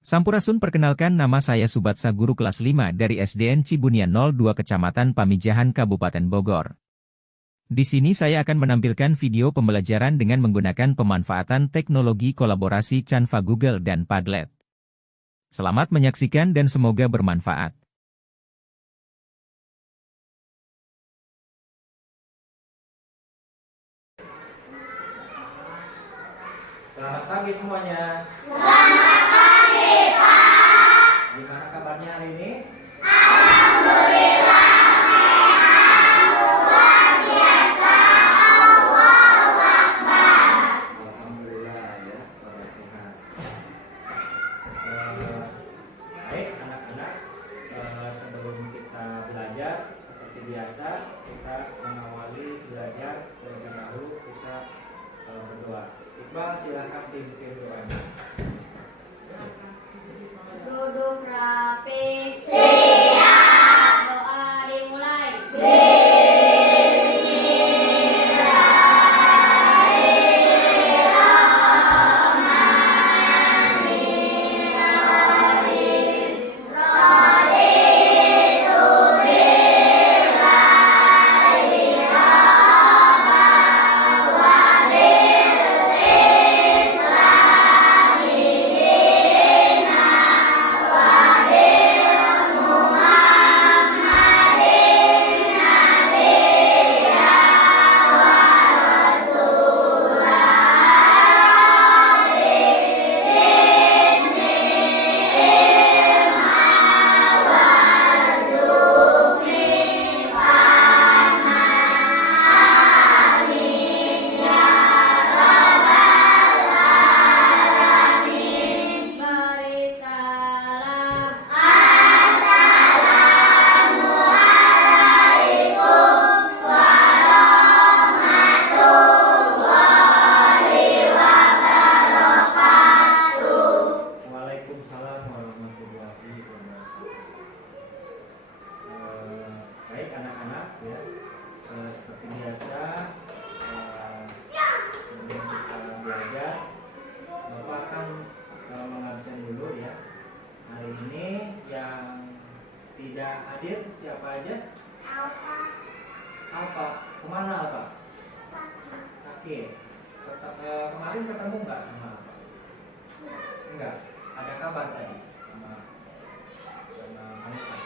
Sampurasun, perkenalkan, nama saya Subatsa, guru kelas 5 dari SDN Cibunian 02 Kecamatan Pamijahan Kabupaten Bogor. Di sini saya akan menampilkan video pembelajaran dengan menggunakan pemanfaatan teknologi kolaborasi Canva, Google, dan Padlet. Selamat menyaksikan dan semoga bermanfaat. Selamat pagi semuanya. Selamat pagi, Pak. Gimana kabarnya hari ini? Alhamdulillah sehat, luar biasa. Allahu Akbar. Alhamdulillah ya, pada sehat. Baik anak-anak, sebelum kita belajar seperti biasa, kita mengawali belajar terlebih dahulu kita berdoa. Iqbal, silakan pimpin doanya. Duduk rapi. Siap. Doa dimulai. Beri salam. Assalamualaikum warahmatullahi wabarakatuh. Waalaikumsalam warahmatullahi wabarakatuh. Baik anak-anak ya, seperti biasa sebelum kita belajar, Bapak akan mengabsen dulu ya. Hari ini yang tidak hadir siapa aja? Alfa. Kemana Alfa? Sakit. Kemarin ketemu nggak sama Alfa? Enggak. Ada kabar tadi sama Vanessa?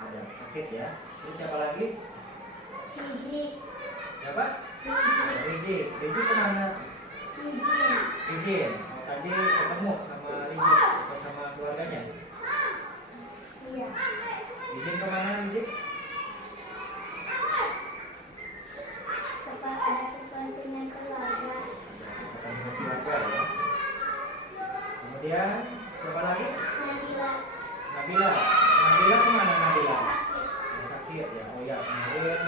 Ada, sakit ya. Terus siapa lagi? Siapa? Riji kemana? Rijin. Oh, tadi ketemu sama Rijin atau sama keluarganya? Rijin kemana Rijin? Ketemu keluarga ya. Kemudian siapa lagi? Nabila. Nabila kemana Nabila? Sakit ya. Oh ya, kemarin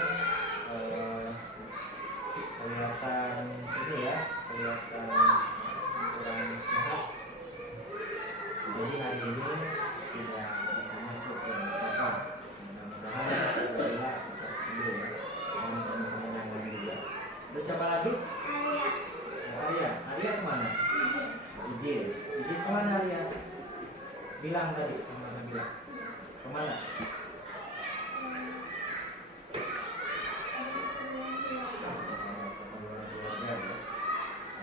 kelihatan ini ya, kelihatan kurang sehat. Jadi hari ini tidak bisa masuk ke apa. Mudah-mudahan Nabila cepat sembuh ya. Dan teman-teman yang lain juga. Terus siapa lagi? Arya kemana? Ijin kemana Arya? Bilang tadi sama Nabila. Kemana?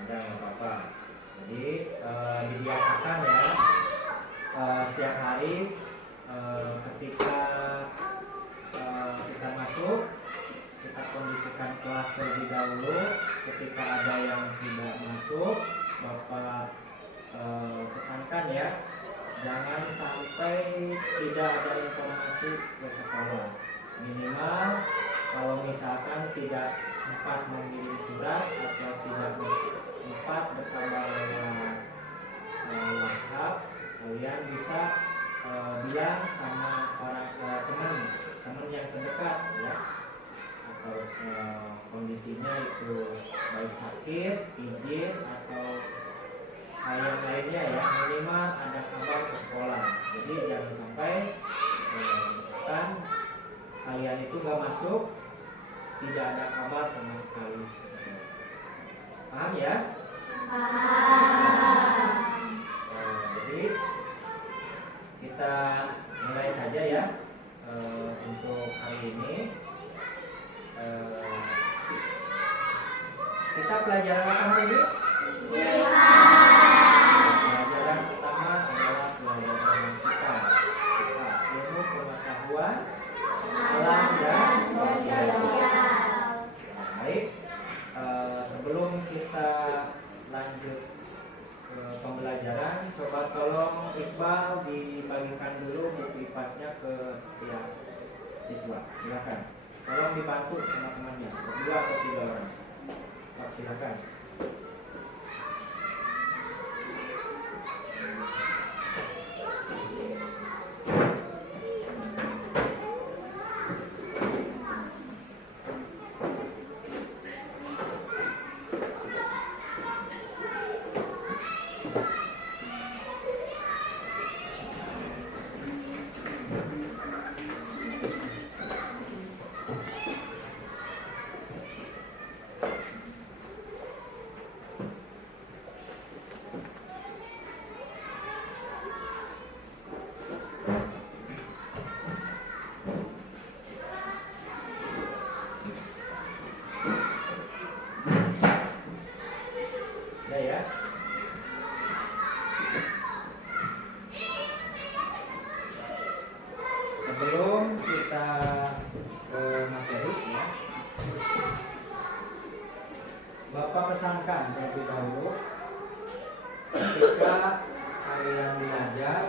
Ada nggak apa-apa. Jadi dibiasakan ya, setiap hari ketika kita masuk, kita kondisikan kelas terlebih dahulu. Ketika ada yang tidak masuk, Bapak pesankan ya, jangan sampai tidak ada informasi ke sekolah. Minimal kalau misalkan tidak sempat mengirim surat atau tidak sempat berkabar lewat WhatsApp, kalian bisa bilang sama orang teman yang terdekat ya, atau kondisinya itu baik sakit, izin atau hal yang lainnya ya, minimal ada kabar ke sekolah. Jadi jangan sampai misalkan kalian itu gak masuk, tidak ada kabar sama sekali. Paham ya? Paham. Jadi pembelajaran. Coba tolong Iqbal dibagikan dulu buku IPAS-nya ke setiap siswa. Silakan. Tolong dibantu sama temannya, berdua atau 3 orang. Silakan. Ya. Sebelum kita ke materi ya, Bapak pesankan terlebih dahulu ketika kalian belajar,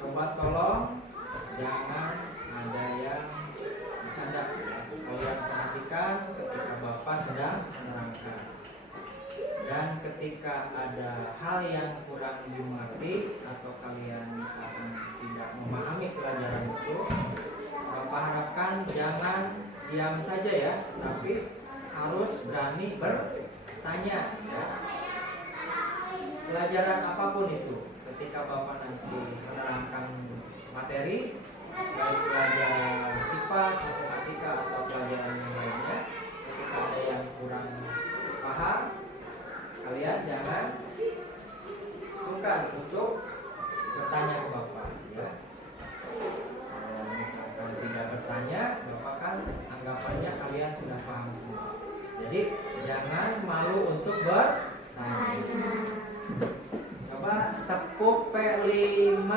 coba tolong jangan ada yang bercanda ya. Kalian perhatikan ketika Bapak sedang menerangkan, dan ketika ada hal yang kurang dimengerti atau kalian misalkan tidak memahami pelajaran itu, Bapak harapkan jangan diam saja ya, tapi harus berani bertanya ya. Pelajaran apapun itu, ketika Bapak nanti menerangkan materi, baik pelajaran IPAS, matematika atau pelajaran yang lainnya, ketika ada yang kurang paham, kalian jangan sungkan untuk bertanya ke Bapak ya. Kalau misalkan tidak bertanya, Bapak kan anggapannya kalian sudah paham semua. Jadi jangan malu untuk bertanya. Coba tepuk P5.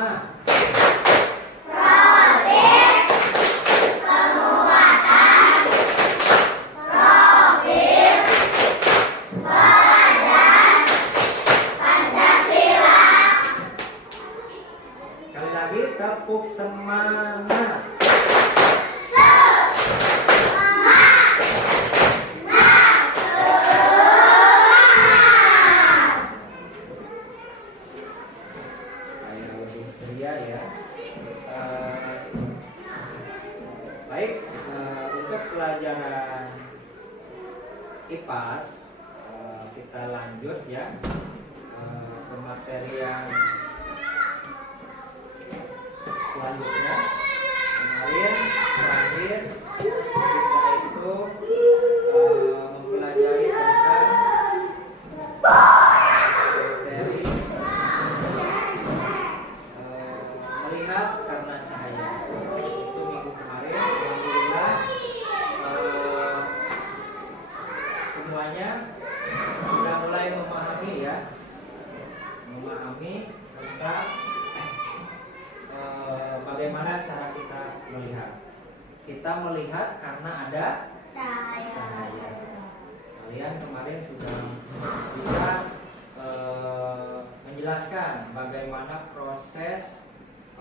Tepuk semangat. Kayak lebih ceria ya. Baik, untuk pelajaran IPAS kita lanjut ya ke materi yang selanjutnya. Kemarin terakhir kita itu mempelajari tentang materi melihat karena cahaya. Itu minggu kemarin. Alhamdulillah semuanya sudah mulai memahami ya, memahami tentang bagaimana cara kita melihat. Kita melihat karena ada cahaya. Kalian kemarin sudah bisa menjelaskan bagaimana proses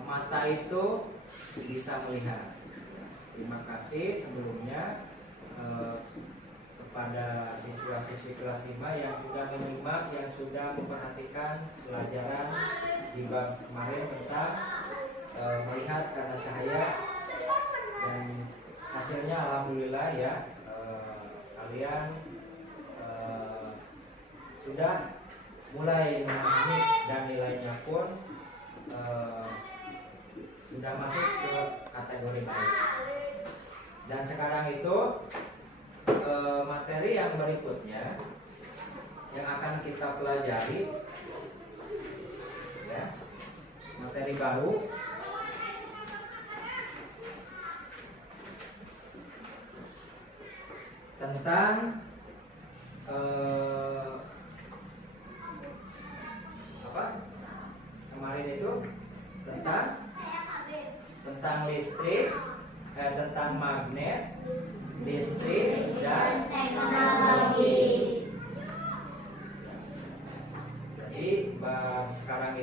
mata itu bisa melihat. Terima kasih sebelumnya kepada siswa-siswi kelas 5 yang sudah menyimak, yang sudah memperhatikan pelajaran di bab kemarin tentang melihat karena cahaya, dan hasilnya alhamdulillah ya, kalian sudah mulai memahami dan nilainya pun sudah masuk ke kategori baik. Dan sekarang itu materi yang berikutnya yang akan kita pelajari ya, materi baru tentang apa kemarin itu tentang listrik, tentang magnet, listrik dan teknologi.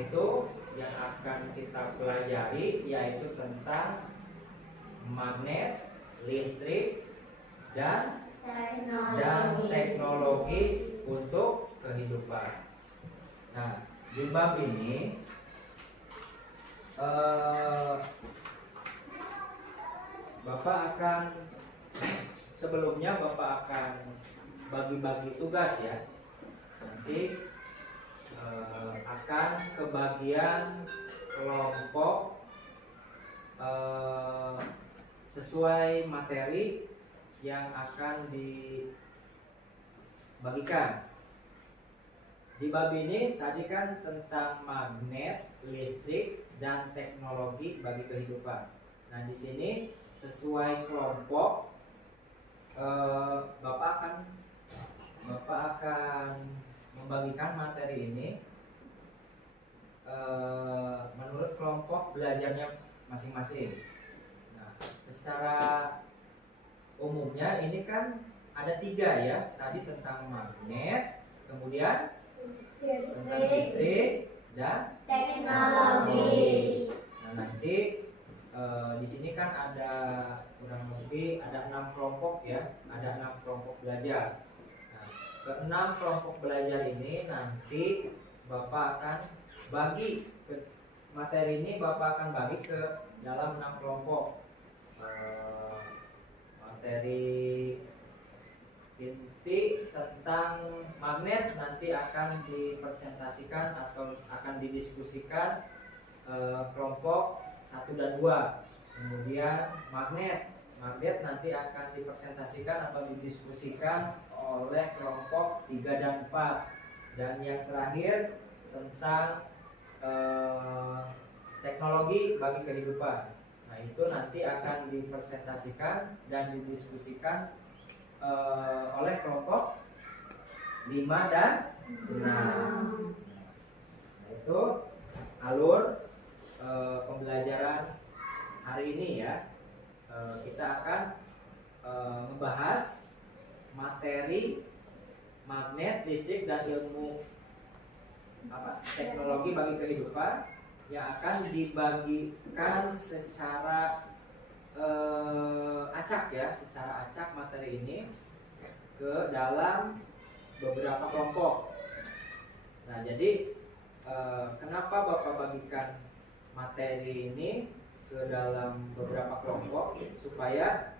itu yang akan kita pelajari yaitu tentang magnet, listrik, dan teknologi untuk kehidupan. Nah, di bab ini Bapak akan sebelumnya Bapak akan bagi-bagi tugas ya. Nanti akan ke bagian kelompok sesuai materi yang akan dibagikan. Di bab ini tadi kan tentang magnet, listrik, dan teknologi bagi kehidupan. Nah, di sini sesuai kelompok Bapak akan membagikan materi ini menurut kelompok belajarnya masing-masing. Nah, secara umumnya ini kan ada 3 ya. Tadi tentang magnet, kemudian tentang listrik dan teknologi. Nah, nanti di sini kan ada kurang lebih ada 6 kelompok ya, ada 6 kelompok belajar. Nah, ke 6 kelompok belajar ini nanti Bapak akan bagi materi ini, Bapak akan bagi ke dalam 6 kelompok. Materi inti tentang magnet nanti akan dipresentasikan atau akan didiskusikan kelompok 1 dan 2. Kemudian magnet nanti akan dipresentasikan atau didiskusikan oleh kelompok 3 dan 4. Dan yang terakhir tentang teknologi bagi kehidupan. Nah, itu nanti akan dipresentasikan dan didiskusikan oleh kelompok 5 dan 6. Nah, itu alur pembelajaran hari ini ya. Kita akan membahas materi magnet, listrik, dan ilmu teknologi bagi kehidupan yang akan dibagikan secara acak ya, secara acak materi ini ke dalam beberapa kelompok. Nah, jadi kenapa Bapak bagikan materi ini ke dalam beberapa kelompok supaya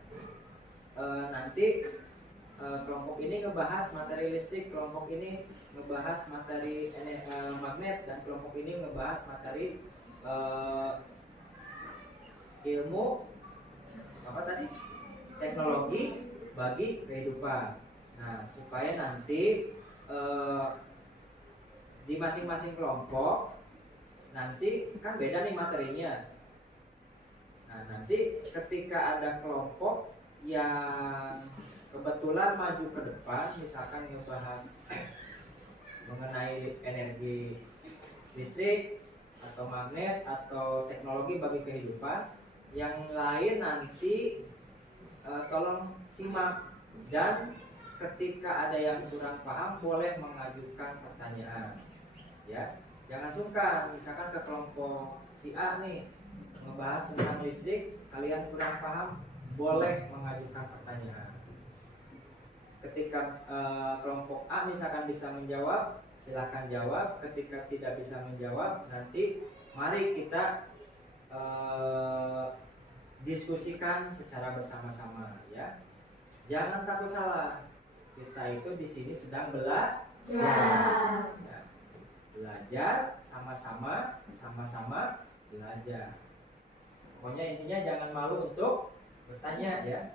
nanti kelompok ini ngebahas materi listrik, kelompok ini ngebahas materi magnet, dan kelompok ini ngebahas materi ilmu teknologi bagi kehidupan. Nah, supaya nanti di masing-masing kelompok nanti kan beda nih materinya. Nah, nanti ketika ada kelompok yang kebetulan maju ke depan, misalkan ngebahas mengenai energi listrik atau magnet atau teknologi bagi kehidupan, yang lain nanti tolong simak, dan ketika ada yang kurang paham boleh mengajukan pertanyaan ya. Jangan sungkan, misalkan ke kelompok si A nih ngebahas tentang listrik, kalian kurang paham, boleh mengajukan pertanyaan. Ketika kelompok A misalkan bisa menjawab, silahkan jawab. Ketika tidak bisa menjawab, nanti mari kita diskusikan secara bersama-sama ya. Jangan takut salah. Kita itu di sini sedang belajar. Ya. Belajar sama-sama belajar. Pokoknya intinya jangan malu untuk bertanya ya.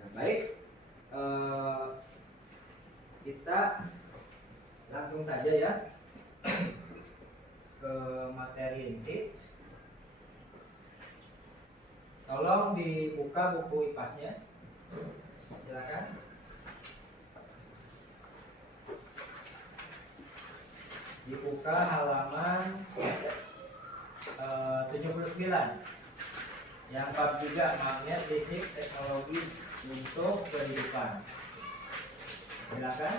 Ya baik, kita langsung saja ya ke materi inti. Tolong dibuka buku IPAS-nya, silakan. Dibuka halaman 79 yang bab 3 magnet, listrik, teknologi untuk kehidupan. Silakan.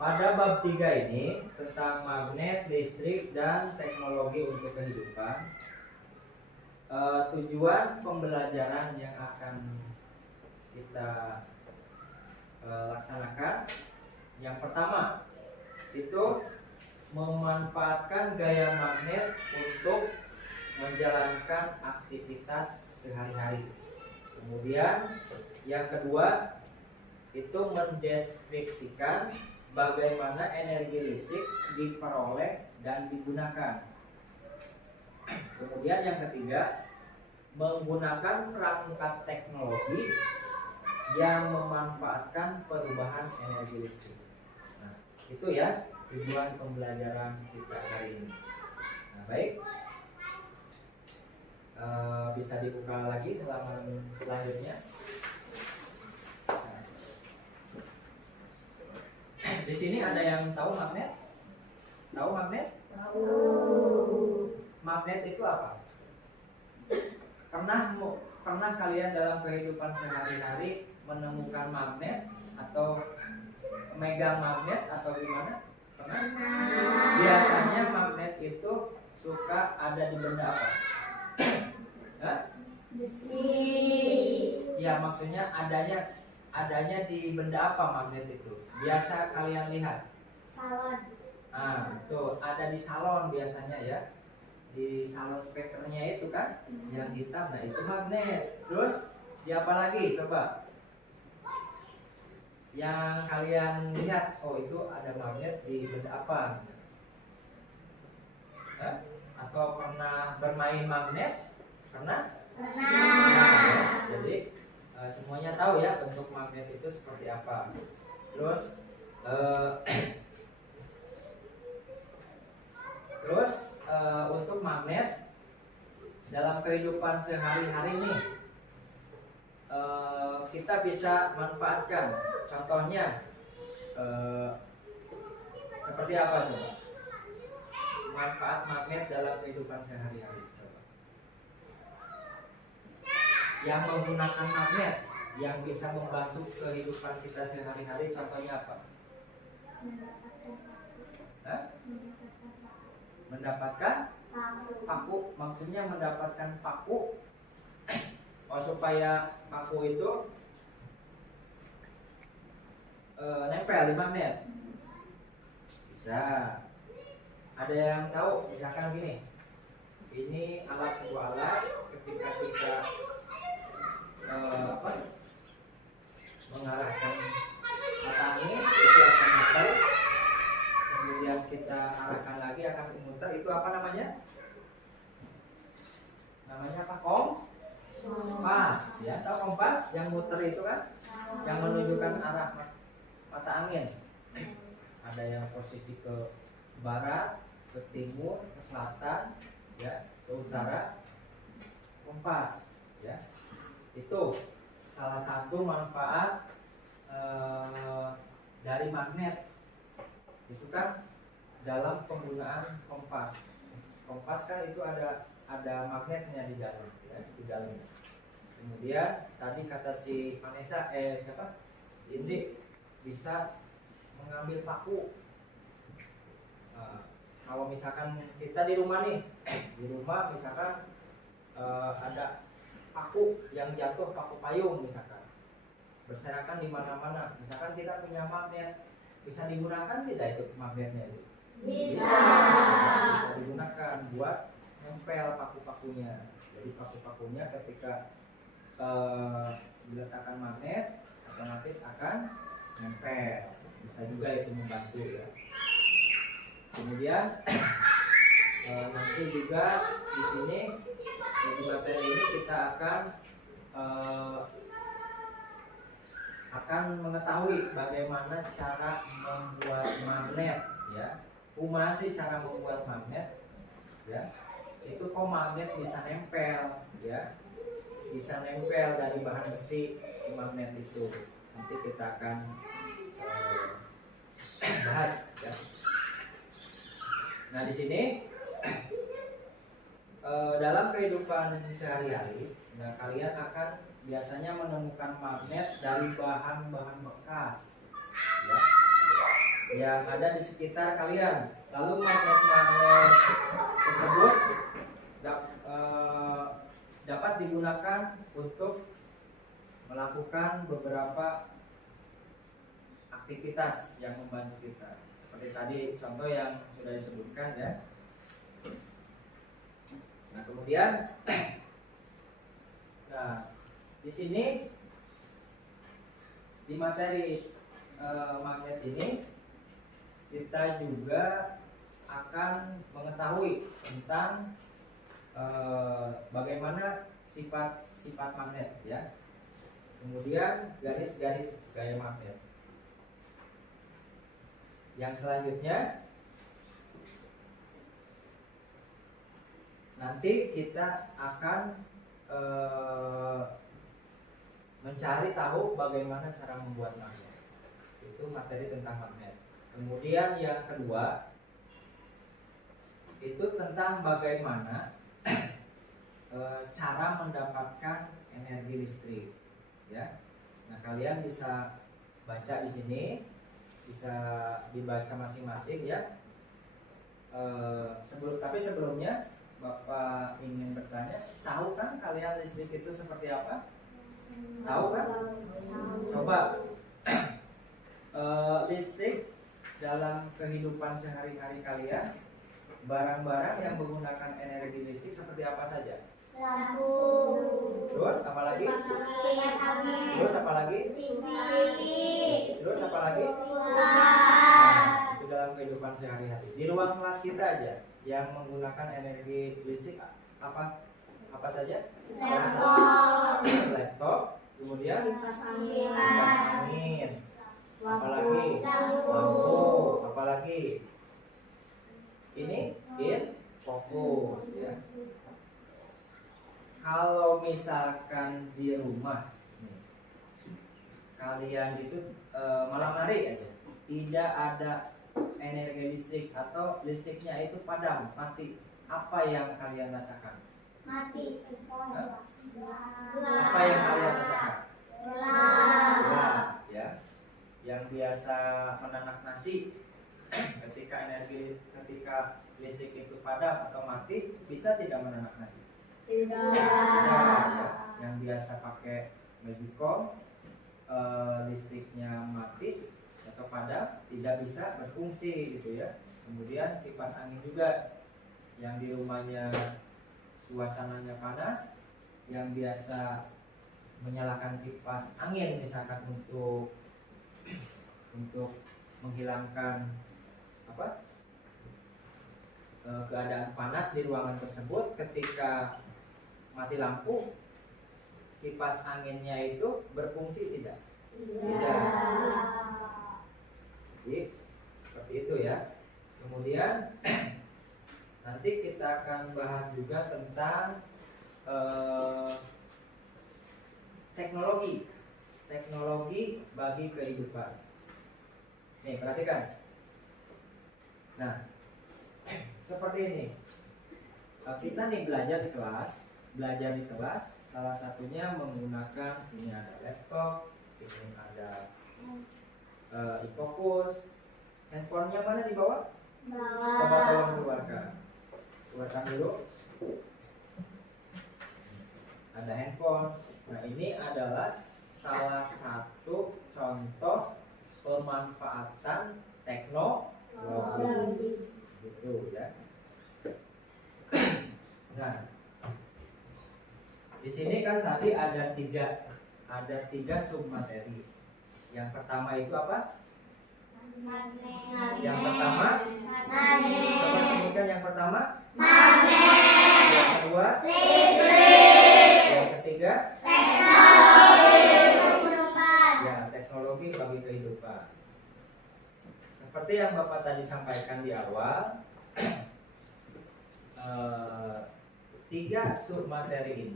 pada bab 3 ini tentang magnet, listrik, dan teknologi untuk kehidupan, tujuan pembelajaran yang akan kita laksanakan, yang pertama itu memanfaatkan gaya magnet untuk menjalankan aktivitas sehari-hari. Kemudian yang kedua itu mendeskripsikan bagaimana energi listrik diperoleh dan digunakan. Kemudian yang ketiga, menggunakan perangkat teknologi yang memanfaatkan perubahan energi listrik. Nah, itu ya tujuan pembelajaran kita hari ini. Nah, baik, bisa dibuka lagi halaman selanjutnya. Nah, di sini ada yang tahu magnet? Tahu magnet? Tahu. Magnet itu apa? Pernah kalian dalam kehidupan sehari-hari menemukan magnet atau megang magnet atau gimana? Pernah? Biasanya magnet itu suka ada di benda apa? Hah? Besi. Ya, maksudnya adanya di benda apa magnet itu? Biasa kalian lihat? Salon. Tuh ada di salon biasanya ya. Di salon speakernya itu kan yang hitam, nah itu magnet. Terus di apa lagi coba yang kalian lihat? Oh, itu ada magnet di benda apa? Atau pernah bermain magnet? Pernah? Pernah. Jadi semuanya tahu ya bentuk magnet itu seperti apa. Terus untuk magnet dalam kehidupan sehari-hari nih kita bisa manfaatkan. Contohnya seperti apa coba? Manfaat magnet dalam kehidupan sehari-hari. Yang menggunakan magnet yang bisa membantu kehidupan kita sehari-hari, contohnya apa? Mendapatkan paku. Maksudnya mendapatkan paku supaya paku itu nempel di magnet. Bisa. Ada yang tahu? Misalkan gini, ini sebuah alat ketika kita mengarahkan mata angin itu akan muter, kemudian kita arahkan lagi akan memutar. Itu apa namanya? Namanya apa? Kompas ya. Tahu kompas yang muter itu kan, yang menunjukkan arah mata angin. Ada yang posisi ke barat, ke timur, ke selatan ya, ke utara. Kompas ya. Itu salah satu manfaat dari magnet. Itu kan dalam penggunaan kompas. Kompas kan itu ada magnetnya di dalam ya, di dalamnya. Kemudian tadi kata si Vanessa siapa? Ini bisa mengambil paku. Kalau misalkan kita di rumah nih, di rumah misalkan ada paku yang jatuh, paku payung misalkan berserakan di mana-mana. Misalkan kita punya magnet, bisa digunakan tidak itu magnetnya itu? Bisa digunakan buat nempel paku-pakunya. Jadi paku-pakunya ketika diletakkan magnet otomatis akan nempel. Bisa juga itu membantu ya. Kemudian nanti juga di sini di materi ini kita akan mengetahui bagaimana cara membuat magnet ya. Kumasi cara membuat magnet ya. Itu kok magnet bisa nempel ya. Bisa nempel dari bahan besi ke magnet itu. Nanti kita akan bahas ya. Nah, di sini dalam kehidupan sehari-hari, nah kalian akan biasanya menemukan magnet dari bahan-bahan bekas, ya. yang ada di sekitar kalian. Lalu magnet-magnet tersebut dapat digunakan untuk melakukan beberapa aktivitas yang membantu kita. Seperti tadi contoh yang sudah disebutkan ya. Nah, kemudian di sini di materi magnet ini kita juga akan mengetahui tentang bagaimana sifat magnet ya. Kemudian garis-garis gaya magnet. Yang selanjutnya nanti kita akan mencari tahu bagaimana cara membuat magnet. Itu materi tentang magnet. Kemudian yang kedua itu tentang bagaimana cara mendapatkan energi listrik ya. Nah, kalian bisa baca di sini, bisa dibaca masing-masing ya. Sebelumnya Bapak ingin bertanya, tahu kan kalian listrik itu seperti apa? Tahu kan? Coba listrik dalam kehidupan sehari-hari kalian, barang-barang yang menggunakan energi listrik seperti apa saja? Lampu. Terus apa lagi? Kipas angin. Terus apa lagi? TV. Terus apa lagi? Kulkas. Itu dalam kehidupan sehari-hari. Di ruang kelas kita aja yang menggunakan energi listrik apa saja? Laptop. Laptop. Kemudian Kipas angin. kipas angin. Apalagi? Lampu. Apalagi? Ini fokus ya. Kalau misalkan di rumah kalian itu malam hari aja tidak ada energi listrik atau listriknya itu padam, mati, apa yang kalian rasakan? Mati. Apa yang kalian rasakan? Gelap ya. Yang biasa menanak nasi ketika listrik itu padam atau mati bisa tidak menanak nasi? Tidak. Ya. Yang biasa pakai magicom listriknya mati atau padam tidak bisa berfungsi gitu ya. Kemudian kipas angin juga yang di rumahnya suasananya panas, yang biasa menyalakan kipas angin misalkan untuk menghilangkan keadaan panas di ruangan tersebut, ketika mati lampu kipas anginnya itu berfungsi tidak? Tidak. Jadi seperti itu ya. Kemudian nanti kita akan bahas juga tentang teknologi bagi kehidupan. Nih, perhatikan. Nah, seperti ini. Kita nih belajar di kelas, salah satunya menggunakan ini ada laptop, ini ada e-fokus. Handphonenya mana di bawah? Coba tolong keluarkan dulu. Ada handphone. Nah, ini adalah salah satu contoh pemanfaatan teknologi. Gitu ya. Nah, di sini kan tadi ada tiga submateri. Yang pertama itu apa? Yang pertama, coba sebutkan yang pertama. Magnet. Yang kedua, listrik. Yang ketiga, teknologi bagi kehidupan. Seperti yang Bapak tadi sampaikan di awal, tiga submateri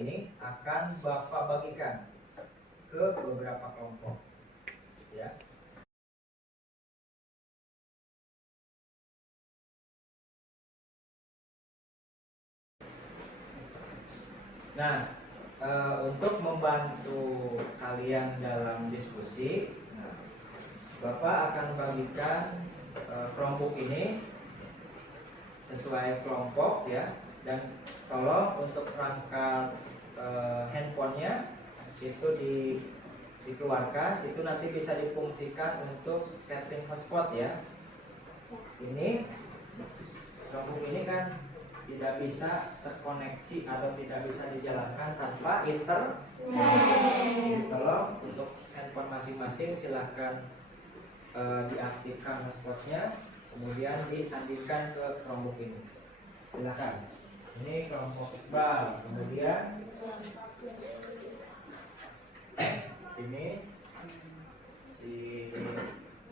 ini akan Bapak bagikan ke beberapa kelompok ya. Nah, untuk membantu kalian dalam diskusi, nah, Bapak akan bagikan kelompok ini sesuai kelompok ya, dan tolong untuk perangkat handphonenya itu dikeluarkan, itu nanti bisa difungsikan untuk catering hotspot ya. Ini kelompok ini kan tidak bisa terkoneksi atau tidak bisa dijalankan tanpa internet. Tolong untuk handphone masing-masing silahkan diaktifkan hotspotnya, kemudian disandingkan ke kelompok ini. Silahkan. Ini kelompok Iqbal, kemudian ini si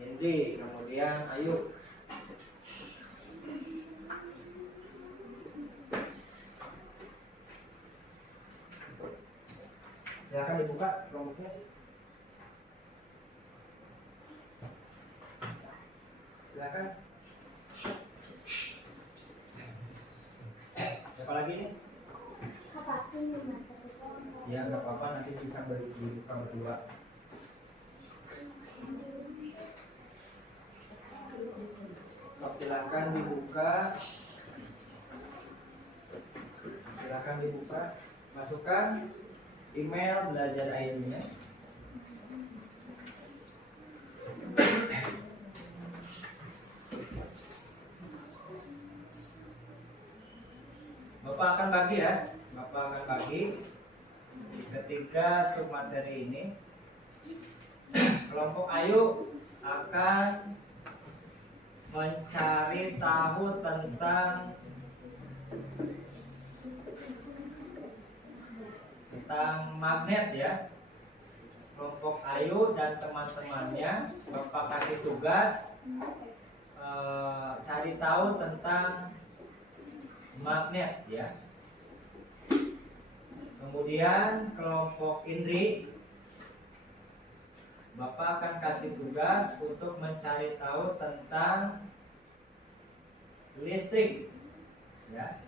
Indri, kemudian Ayu. Silahkan dibuka kelompoknya. Silakan. Siapa lagi nih? Ya nggak apa-apa, nanti bisa dibuka berdua. Silakan dibuka. Silakan dibuka. Masukkan email belajar ID-nya. Bapak akan bagi ya. Bapak akan bagi ketiga submateri ini. Kelompok Ayu akan mencari tahu tentang magnet ya. Kelompok Ayu dan teman-temannya, Bapak kasih tugas cari tahu tentang magnet ya. Kemudian kelompok Indri, Bapak akan kasih tugas untuk mencari tahu tentang listrik ya.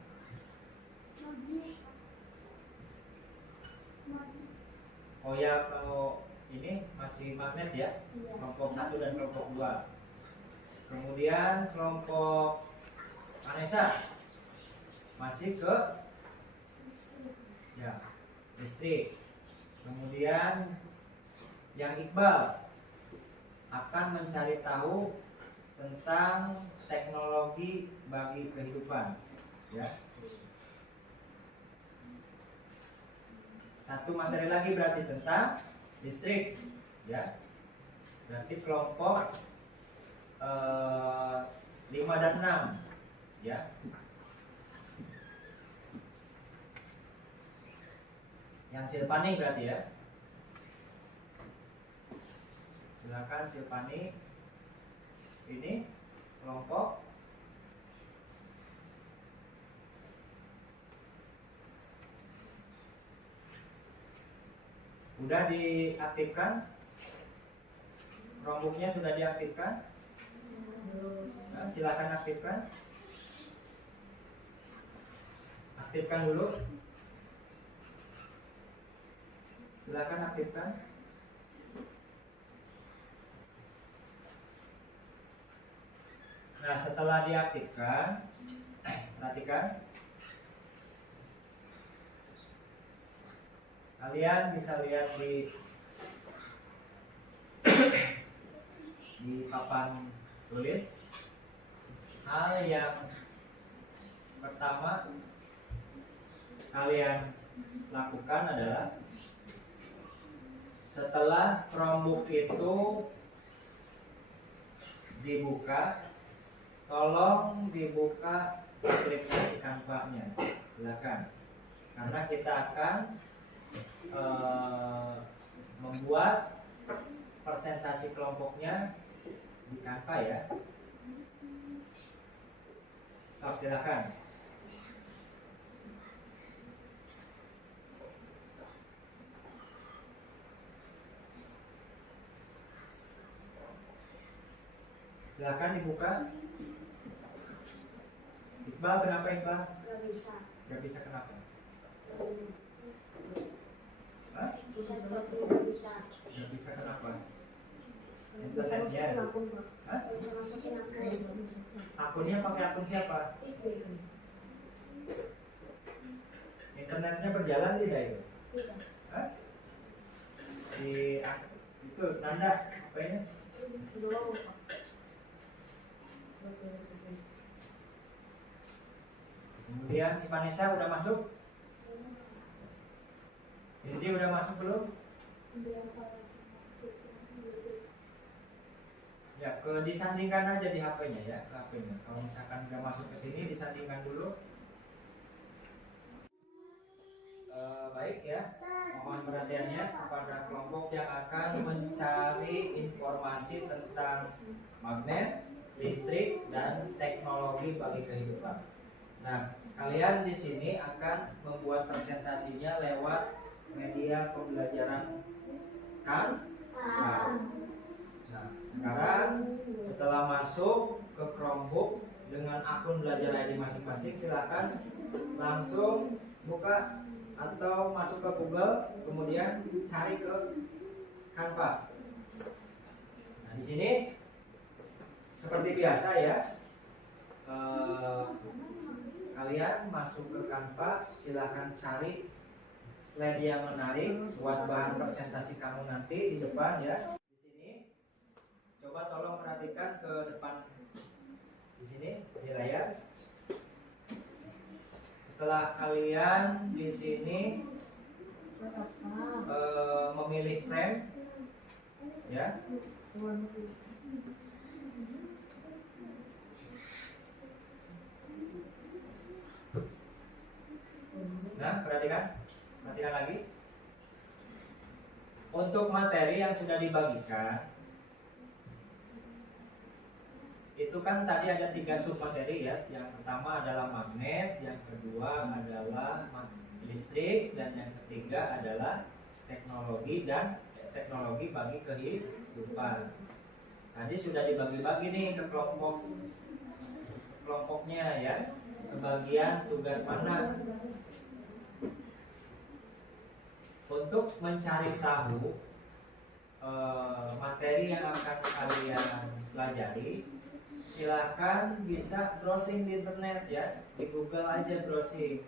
Oh ya, kalau ini masih magnet ya, kelompok 1 dan kelompok 2. Kemudian kelompok Vanessa masih ke ya listrik. Kemudian yang Iqbal akan mencari tahu tentang teknologi bagi kehidupan ya. Satu materi lagi berarti tentang listrik ya. Berarti kelompok 5 dan 6 ya. Yang Silpani berarti ya. Silakan Silpani. Ini kelompok udah diaktifkan. Chromebooknya sudah diaktifkan. Nah, silakan aktifkan. Aktifkan dulu. Silakan aktifkan. Nah, setelah diaktifkan, perhatikan. Kalian bisa lihat di papan tulis. Hal yang pertama kalian lakukan adalah setelah Chromebook itu dibuka, tolong dibuka aplikasi Canva-nya. Silakan. Karena kita akan membuat presentasi kelompoknya di Canva ya. So, silakan. Silakan dibuka. Iqbal, kenapa Iqbal? Gak bisa. Gak bisa, kenapa? internetnya. Hah? Akunnya pakai akun siapa? Internetnya berjalan tidak itu? Hah? Itu Nanda apa-nya? Kemudian si Vanessa udah masuk? Izzy udah masuk belum? Ya, disandingkan aja di HP-nya ya, ke HP-nya. Kalau misalkan nggak masuk ke sini, disandingkan dulu. Baik ya, mohon perhatiannya kepada kelompok yang akan mencari informasi tentang magnet, listrik, dan teknologi bagi kehidupan. Nah, kalian di sini akan membuat presentasinya lewat media pembelajaran Canva. Nah, sekarang setelah masuk ke Chromebook dengan akun belajar ID masing-masing, silakan langsung buka atau masuk ke Google, kemudian cari ke Canva. Nah, di sini seperti biasa ya, kalian masuk ke Canva, silakan cari slide yang menarik buat bahan presentasi kamu nanti di depan ya. Di sini coba tolong perhatikan ke depan di sini di layar. Setelah kalian di sini memilih frame ya, nah perhatikan lagi. Untuk materi yang sudah dibagikan itu kan tadi ada 3 submateri ya. Yang pertama adalah magnet, yang kedua adalah listrik, dan yang ketiga adalah teknologi bagi kehidupan. Tadi sudah dibagi-bagi nih ke kelompoknya ya, ke bagian tugas mana. Untuk mencari tahu materi yang akan kalian pelajari, silahkan bisa browsing di internet ya, di Google aja browsing.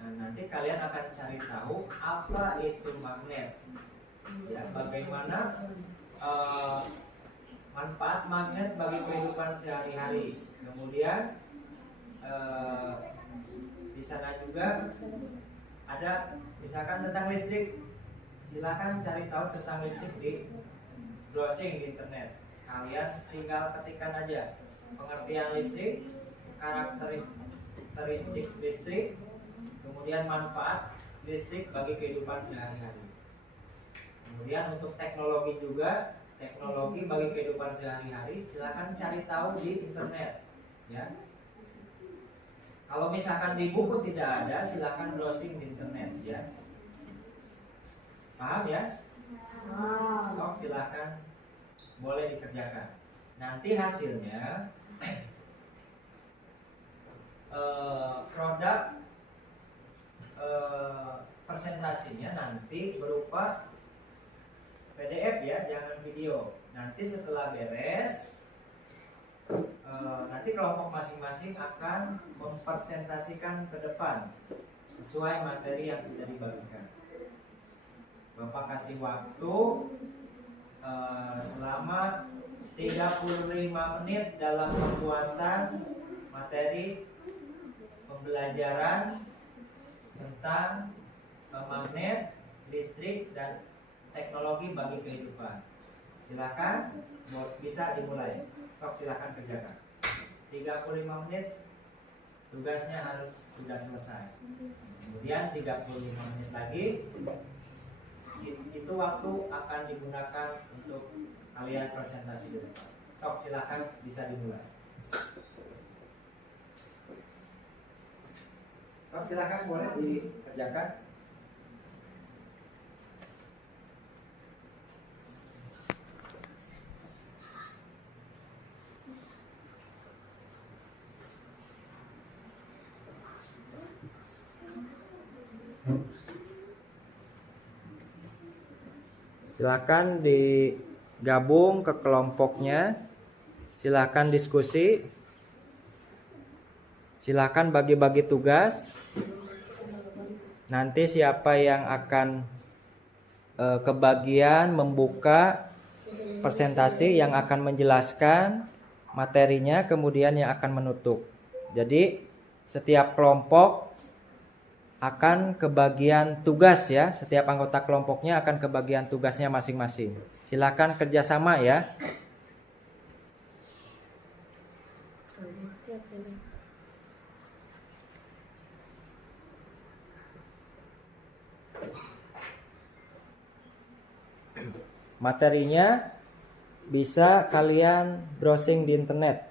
Nah, nanti kalian akan cari tahu apa itu magnet ya, bagaimana manfaat magnet bagi kehidupan sehari-hari. Kemudian di sana juga ada misalkan tentang listrik, silahkan cari tahu tentang listrik di browsing di internet. Kalian tinggal ketikkan aja pengertian listrik, karakteristik listrik, kemudian manfaat listrik bagi kehidupan sehari-hari. Kemudian untuk teknologi juga, teknologi bagi kehidupan sehari-hari, silahkan cari tahu di internet ya. Kalau misalkan di buku tidak ada, silahkan browsing di internet ya. Paham ya? Sok silahkan, boleh dikerjakan. Nanti hasilnya produk presentasinya nanti berupa PDF ya, jangan video. Nanti setelah beres, nanti kelompok masing-masing akan mempresentasikan ke depan sesuai materi yang sudah dibagikan. Bapak kasih waktu selama 35 menit dalam pembuatan materi pembelajaran tentang magnet, listrik, dan teknologi bagi kehidupan. Silakan, bisa dimulai. Sok silakan kerjakan. 35 menit tugasnya harus sudah selesai. Kemudian 35 menit lagi itu waktu akan digunakan untuk kalian presentasi di depan. Sok silakan, bisa dimulai. Sok silakan, boleh dikerjakan. Silakan gabung ke kelompoknya. Silakan diskusi. Silakan bagi-bagi tugas. Nanti siapa yang akan kebagian membuka presentasi, yang akan menjelaskan materinya, kemudian yang akan menutup. Jadi setiap kelompok akan kebagian tugas ya. Setiap anggota kelompoknya akan kebagian tugasnya masing-masing. Silakan kerjasama ya. Materinya bisa kalian browsing di internet.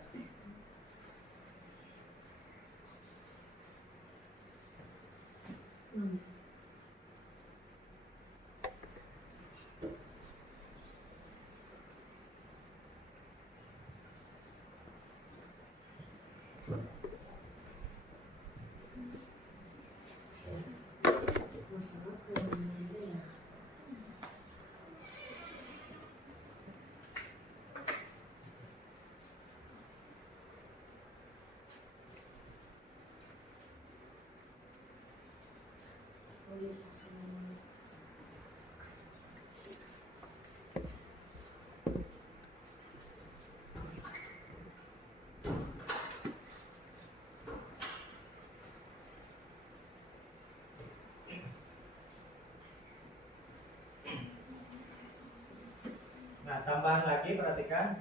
Nah, tambahan lagi, perhatikan.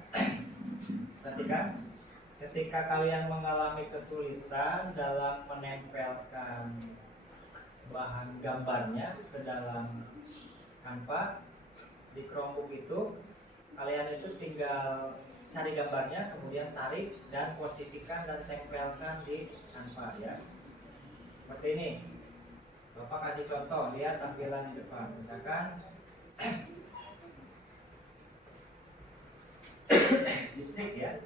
Ketika kalian mengalami kesulitan dalam menempelkan bahan gambarnya ke dalam Canva di Chromebook itu, kalian itu tinggal cari gambarnya, kemudian tarik dan posisikan dan tempelkan di Canva ya. Seperti ini. Bapak kasih contoh, lihat tampilan di depan. Misalkan listrik ya.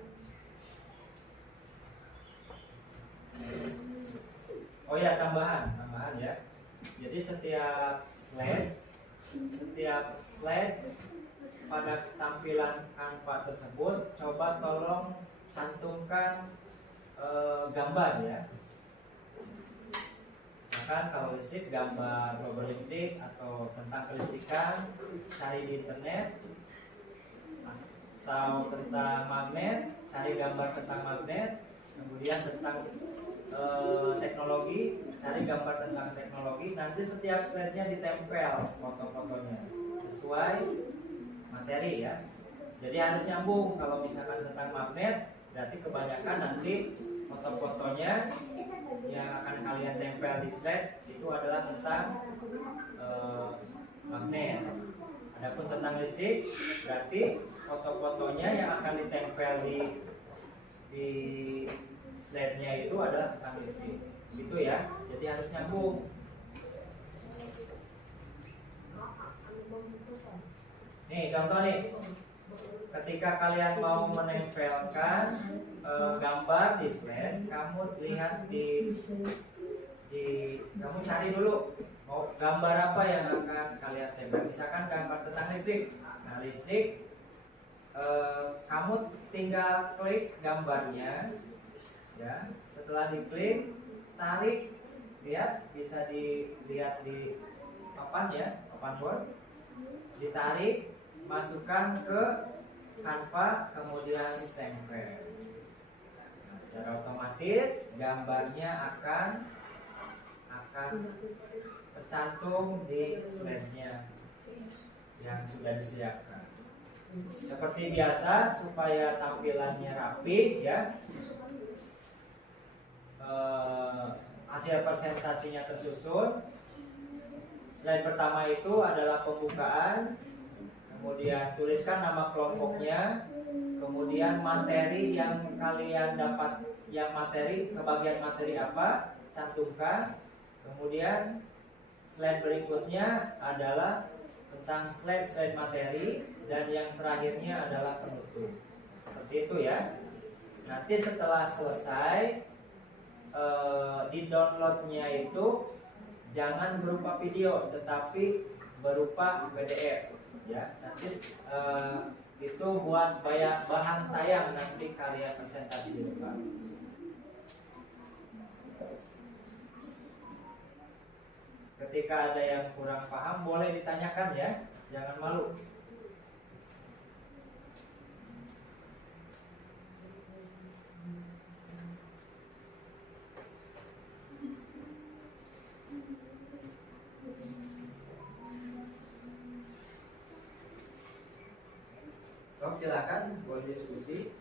Oh ya, tambahan ya. Jadi setiap slide pada tampilan Canva tersebut, coba tolong cantumkan gambar ya. Bahkan kalau listrik, gambar global listrik atau tentang kelistrikan, cari di internet. Atau tentang magnet, cari gambar tentang magnet. Kemudian tentang teknologi, cari gambar tentang teknologi. Nanti setiap slide-nya ditempel foto-fotonya sesuai materi ya. Jadi harus nyambung. Kalau misalkan tentang magnet, berarti kebanyakan nanti foto-fotonya yang akan kalian tempel di slide itu adalah tentang magnet. Adapun tentang listrik, berarti foto-fotonya yang akan ditempel di slide-nya itu adalah tentang listrik. Gitu ya. Jadi harus nyambung. Nih, contoh nih. Ketika kalian mau menempelkan gambar di slide, kamu lihat kamu cari dulu mau gambar apa yang akan kalian tempel. Misalkan gambar tentang listrik. Nah, listrik kamu tinggal klik gambarnya ya. Setelah diklik, tarik, lihat, bisa dilihat di papan ya, papan Word. Ditarik, masukkan ke Canva, kemudian tempel. Nah, secara otomatis gambarnya akan tercantum di slide-nya yang sudah disediakan. Seperti biasa, supaya tampilannya rapi ya, hasil presentasinya tersusun. Slide pertama itu adalah pembukaan, kemudian tuliskan nama kelompoknya, kemudian materi yang kalian dapat, yang materi, kebagian materi apa, cantumkan. Kemudian slide berikutnya adalah tentang slide materi, dan yang terakhirnya adalah penutup. Seperti itu ya. Nanti setelah selesai, di downloadnya itu jangan berupa video, tetapi berupa PDF ya. Nanti itu buat bahan tayang nanti karya presentasi di depan. Ketika ada yang kurang paham boleh ditanyakan ya, jangan malu. So, silakan boleh diskusi.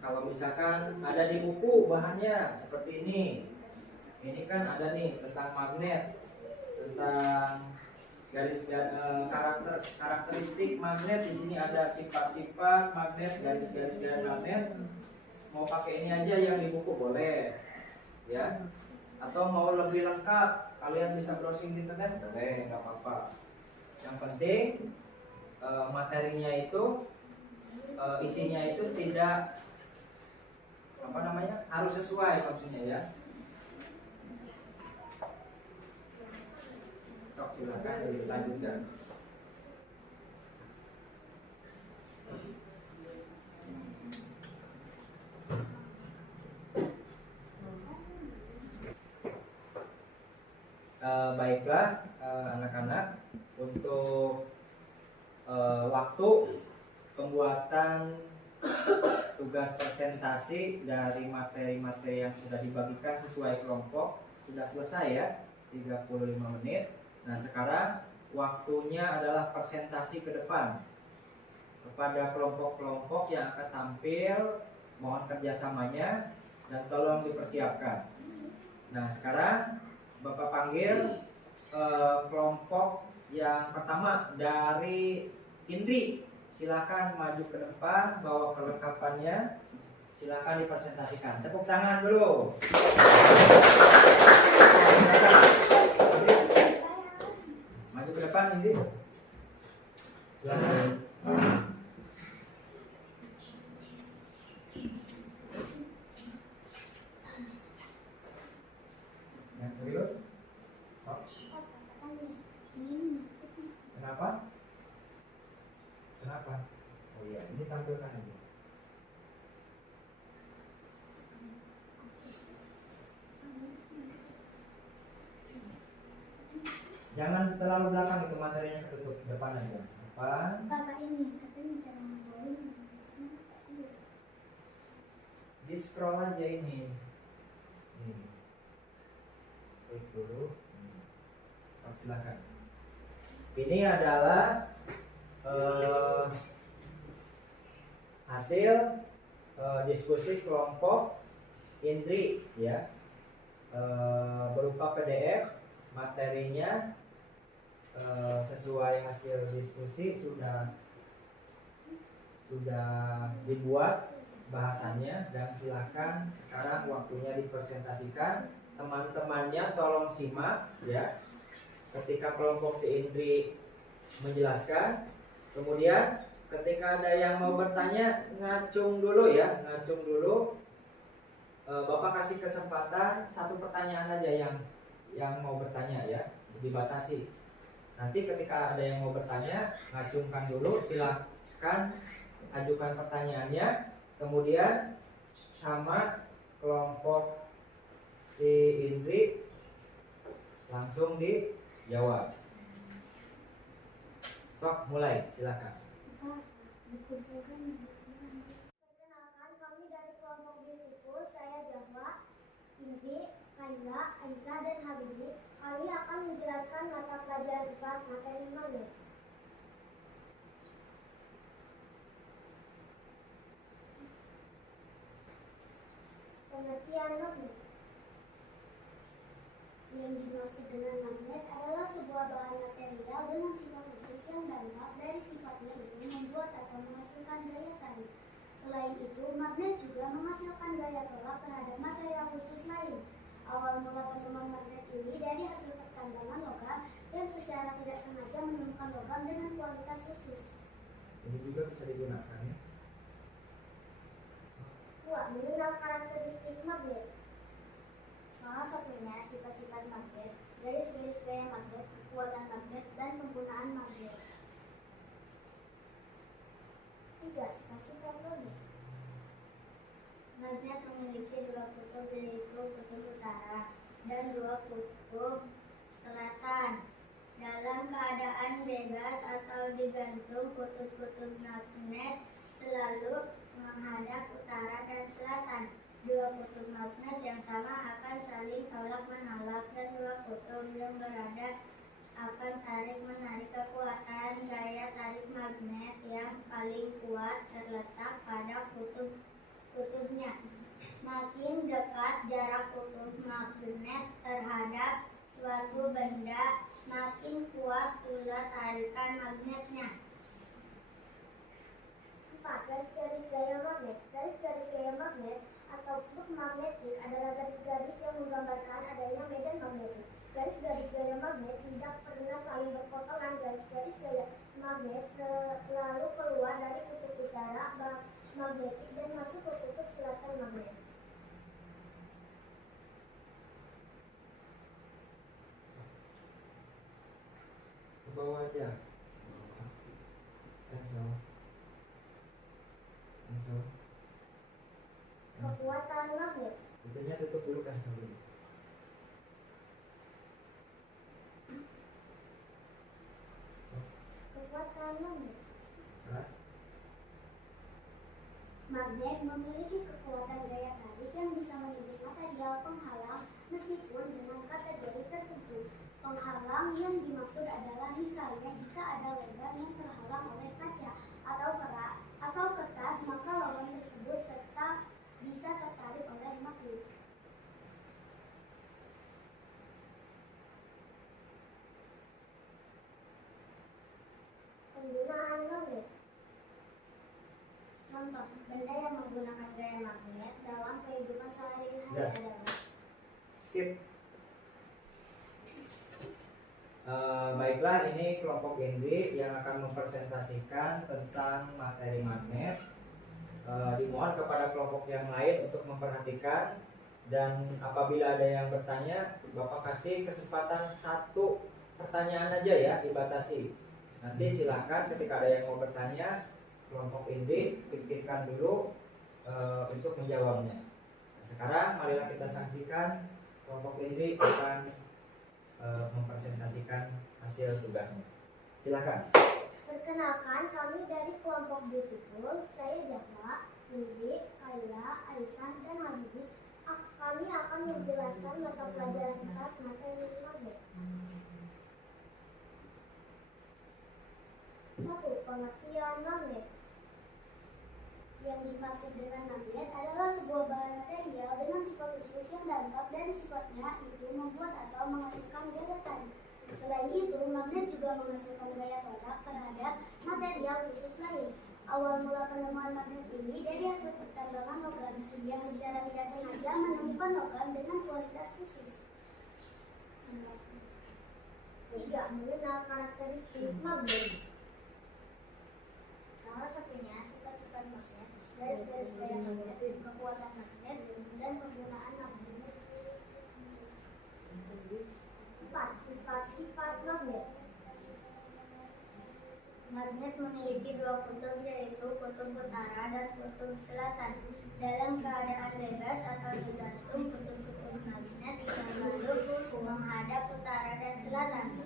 Kalau misalkan ada di buku bahannya seperti ini kan ada nih tentang magnet, tentang karakteristik magnet. Di sini ada sifat-sifat magnet, garis-garis magnet. Mau pakai ini aja yang di buku boleh, ya. Atau mau lebih lengkap, kalian bisa browsing di internet boleh, nggak apa-apa. Yang penting materinya itu isinya itu tidak harus sesuai maksudnya ya. Sok silakan dilanjutkan. Baiklah anak-anak, untuk waktu pembuatan tugas presentasi dari materi-materi yang sudah dibagikan sesuai kelompok sudah selesai ya, 35 menit. Nah sekarang waktunya adalah presentasi ke depan. Kepada kelompok-kelompok yang akan tampil, mohon kerjasamanya dan tolong dipersiapkan. Nah sekarang Bapak panggil kelompok yang pertama dari Indri. Silakan maju ke depan, bawa kelengkapannya. Silakan dipresentasikan. Tepuk tangan dulu. Maju ke depan, Indri. Silakan. Yang serius? Sok. Kenapa? Kenapa? Oh iya, ini tampilkan aja. Jangan terlalu belakang, itu materinya ketutup, depan aja. Depan. Kakak ini katanya jangan boleh. Di scroll aja ini. Klik dulu. Silakan. Ini adalah hasil diskusi kelompok Indri ya, berupa PDF. Materinya sesuai hasil diskusi sudah dibuat bahasannya, dan silakan sekarang waktunya dipresentasikan. Teman-temannya tolong simak ya, ketika kelompok si Indri menjelaskan. Kemudian ketika ada yang mau bertanya, ngacung dulu ya, Bapak kasih kesempatan satu pertanyaan aja yang mau bertanya ya, dibatasi. Nanti ketika ada yang mau bertanya, ngacungkan dulu, silakan ajukan pertanyaannya. Kemudian sama kelompok si Indri langsung dijawab. Sok mulai, silakan. Perkenalkan, kami dari kelompok Beautiful. Saya Jahwa, Indri, Kaila, Aisyah, dan Habibi. Kami akan menjelaskan mata pelajaran kelas materi magnet. Pengertian magnet. Yang dimaksud dengan magnet adalah sebuah bahan material dengan sifat khusus yang dampak dari sifatnya itu membuat atau menghasilkan gaya tarik. Selain itu, magnet juga menghasilkan gaya tolak terhadap material khusus lain. Awal mula penemuan magnet ini dari hasil pertambangan logam yang secara tidak sengaja menemukan logam dengan kualitas khusus. Ini juga bisa digunakan ya. 2. Mengenal karakteristik magnet. Salah satunya sifat-sifat magnet, garis-garis gaya magnet, kekuatan magnet, dan penggunaan magnet. 3. Sifat-sifat magnet. Magnet memiliki dua kutub, yaitu kutub utara dan dua kutub selatan. Dalam keadaan bebas atau digantung, kutub-kutub magnet selalu menghadap utara dan selatan. Dua kutub magnet yang sama akan saling tolak-menolak, dan dua kutub yang berada akan tarik-menarik. Kekuatan gaya tarik magnet yang paling kuat terletak pada kutubnya. Makin dekat jarak kutub magnet terhadap suatu benda, makin kuat pula tarikan magnetnya. 4. Garis-garis gaya magnet. Garis-garis gaya magnet atau flux magnetik adalah garis-garis yang menggambarkan adanya medan magnetik. Garis-garis gaya magnet tidak pernah saling berpotongan. Garis-garis gaya magnet selalu keluar dari kutub utara magnetik dan masuk ke kutub selatan magnet. Ke bawah aja. Cancel. Kekuatan magnet. Tentunya tutup dulu, cancel dulu. Kekuatan magnet. Nah, Magnet memiliki kekuatan gaya tarik yang bisa menembus material penghalang meskipun dengan kategori tertentu. Penghalang yang dimaksud adalah misalnya jika ada logam yang terhalang oleh kaca atau kertas, maka logam tersebut tetap bisa tertarik oleh magnet. Penggunaan magnet. Contoh, benda yang menggunakan gaya magnet dalam kehidupan sehari-hari Ya. adalah skip. Baiklah, ini kelompok Genri yang akan mempresentasikan tentang materi magnet. Dimohon kepada kelompok yang lain untuk memperhatikan, dan apabila ada yang bertanya, Bapak kasih kesempatan 1 pertanyaan aja ya, dibatasi. Nanti silakan ketika ada yang mau bertanya, kelompok Genri pikirkan dulu untuk menjawabnya. Nah, sekarang marilah kita saksikan kelompok Genri akan mempresentasikan hasil tugasnya. Silakan. Perkenalkan, kami dari kelompok Beautiful. Saya Java, Lili, Kaila, Aisyah, dan Habibi. Kami akan menjelaskan mata pelajaran kita materi magnet. 1. Pengertian magnet. Yang dimaksud dengan magnet adalah sebuah bahan material dengan sifat khusus yang dampak dari sifatnya itu membuat atau menghasilkan gaya tarik. Selain itu, magnet juga menghasilkan gaya tolak terhadap material khusus lain. Awal mula penemuan magnet ini dari hasil pertambangan logam yang secara tidak sengaja menemukan logam dengan kualitas khusus. 3. Mengenal karakteristik magnet. Salah satunya sifat-sifat magnet, garis-garis gaya magnet, kekuatan magnet, dan penggunaan magnet. 4. Sifat-sifat magnet. Magnet memiliki dua kutub, yaitu kutub utara dan kutub selatan. Dalam keadaan bebas atau digantung, kutub-kutub magnet selalu menghadap utara dan selatan.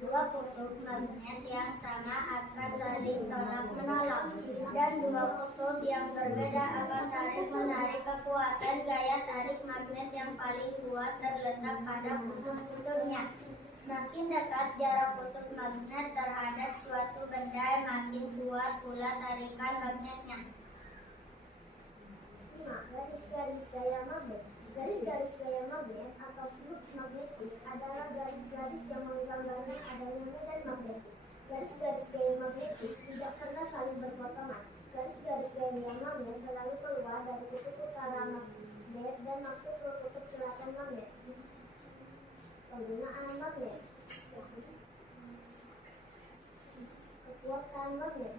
Dua kutub magnet yang sama akan saling tolak-menolak, dan dua kutub yang berbeda akan tarik-menarik. Kekuatan gaya tarik magnet yang paling kuat terletak pada kutub-kutubnya. Makin dekat jarak kutub magnet terhadap suatu benda, makin kuat pula tarikan magnetnya. 5. Garis-garis gaya magnet. Garis-garis gaya magnet atau flux magnetik adalah garis-garis yang menggambarkan adanya medan magnetik. Garis-garis gaya magnetik tidak pernah saling berpotongan. Garis-garis gaya magnet selalu keluar dari kutub utara magnet dan masuk ke kutub selatan magnet. Penggunaan magnet. Kekuatan magnet.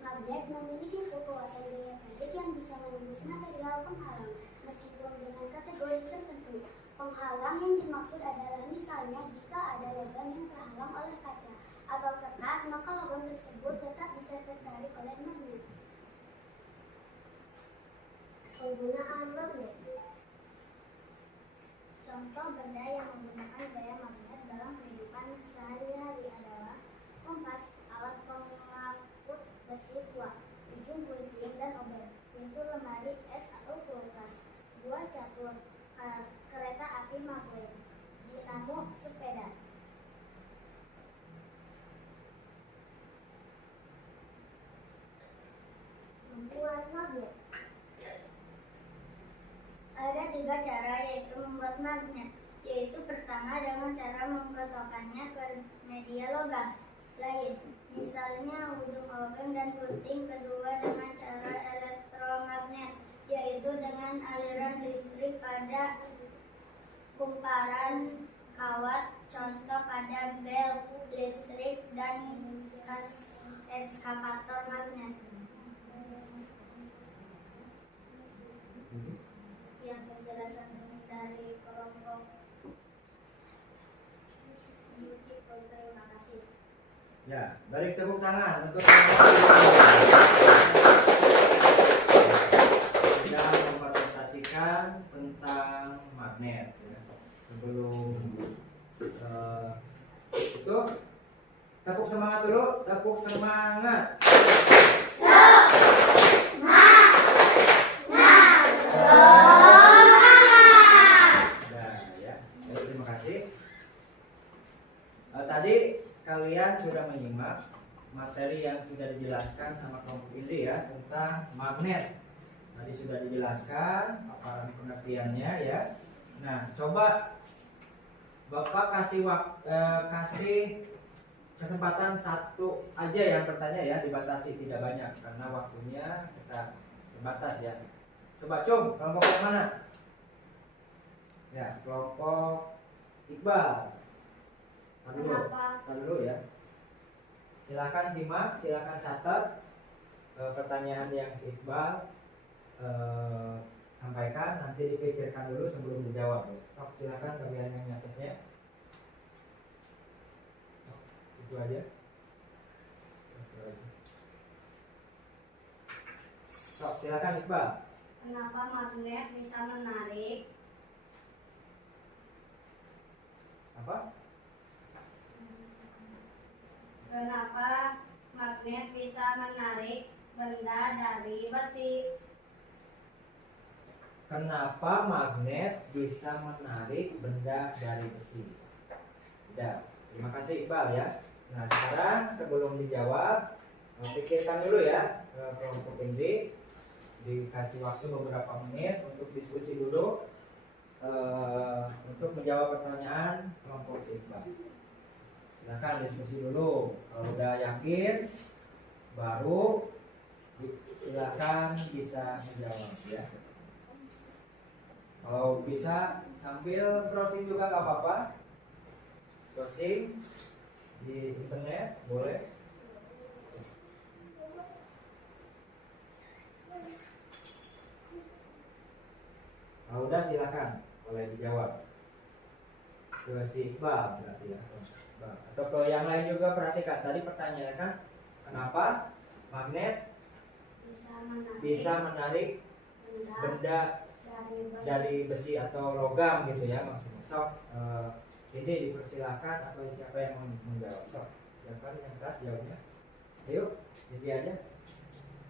Magnet memiliki kekuatan gaya tarik yang bisa menembus material penghalang meskipun dengan kategori tertentu. Penghalang yang dimaksud adalah misalnya jika ada logam yang terhalang oleh kaca atau kertas, maka logam tersebut tetap bisa bisa tertarik oleh magnet. Penggunaan magnet. Contoh benda yang menggunakan gaya magnet dalam kehidupan sehari-hari adalah kompas, alat pengangkut besi tua, ujung puting dan obeng, pintu lemari es atau kulkas, buah catur, kereta api magnet, dinamo sepeda. Membuat magnet. Ada 3 cara yaitu membuat magnet, yaitu pertama dengan cara menggosokkannya ke media logam lain, misalnya ujung obeng dan puting. Kedua dengan cara elektromagnet, yaitu dengan aliran listrik pada kumparan kawat, contoh pada bel listrik dan eskavator magnet. Yang penjelasan dari kelompok beautiful. Terima kasih. Ya, beri tepuk tangan untuk sudah mempresentasikan tentang magnet. Ya. Sebelum itu, tepuk semangat dulu, tepuk semangat. Tadi kalian sudah menyimak materi yang sudah dijelaskan sama kelompok ini ya tentang magnet. Tadi sudah dijelaskan paparan pengertiannya ya. Nah, coba Bapak kasih kesempatan satu aja yang bertanya ya, dibatasi tidak banyak karena waktunya kita terbatas ya. Coba kelompok yang mana? Ya, kelompok Iqbal. Tahan dulu ya. Silakan simak, silakan catat pertanyaan yang si Iqbal sampaikan, nanti dipikirkan dulu sebelum dijawab. Sok, silakan kalian yang nyatetnya. Itu aja. Sok, silakan Iqbal. Kenapa magnet bisa menarik? Apa? Kenapa magnet bisa menarik benda dari besi? Kenapa magnet bisa menarik benda dari besi? Ya, terima kasih Iqbal ya. Nah, sekarang sebelum dijawab, pikirkan dulu ya kelompok ini. Dikasih waktu beberapa menit untuk diskusi dulu untuk menjawab pertanyaan kelompok Iqbal. Silakan diskusi dulu. Kalau udah yakin, baru silakan bisa menjawab ya. Kalau bisa sambil browsing juga nggak apa-apa. Browsing di internet boleh. Kalau udah silakan, boleh dijawab. Ke si Iqbal berarti ya. Atau ke yang lain juga perhatikan. Tadi pertanyaannya kan, kenapa magnet bisa menarik benda dari besi atau logam gitu ya maksudnya. Sok, ini dipersilakan atau siapa yang menjawab? Sok, silakan yang keras jawabnya. Ayo, jadi aja.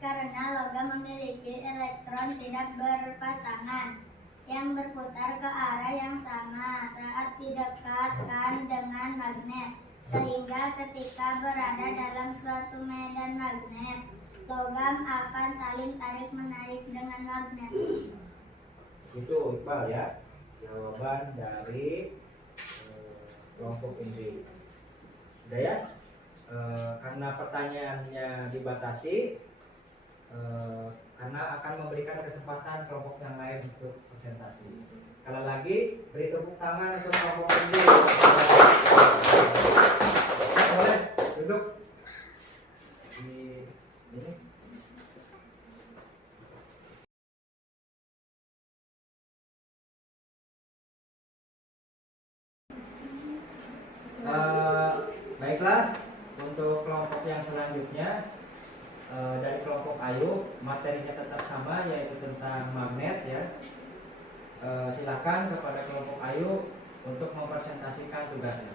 Karena logam memiliki elektron tidak berpasangan yang berputar ke arah yang sama saat didekatkan dengan magnet, sehingga ketika berada dalam suatu medan magnet, logam akan saling tarik-menarik dengan magnet. Itu Iqbal ya, jawaban dari kelompok ini. Udah ya, karena pertanyaannya dibatasi, karena akan memberikan kesempatan kelompok yang lain untuk presentasi. Sekali lagi, beri tepuk tangan untuk kelompok ini. Boleh duduk di ini. Baiklah, untuk kelompok yang selanjutnya dari kelompok Ayu, materinya tetap sama yaitu tentang magnet ya. Silakan kepada kelompok Ayu untuk mempresentasikan tugasnya.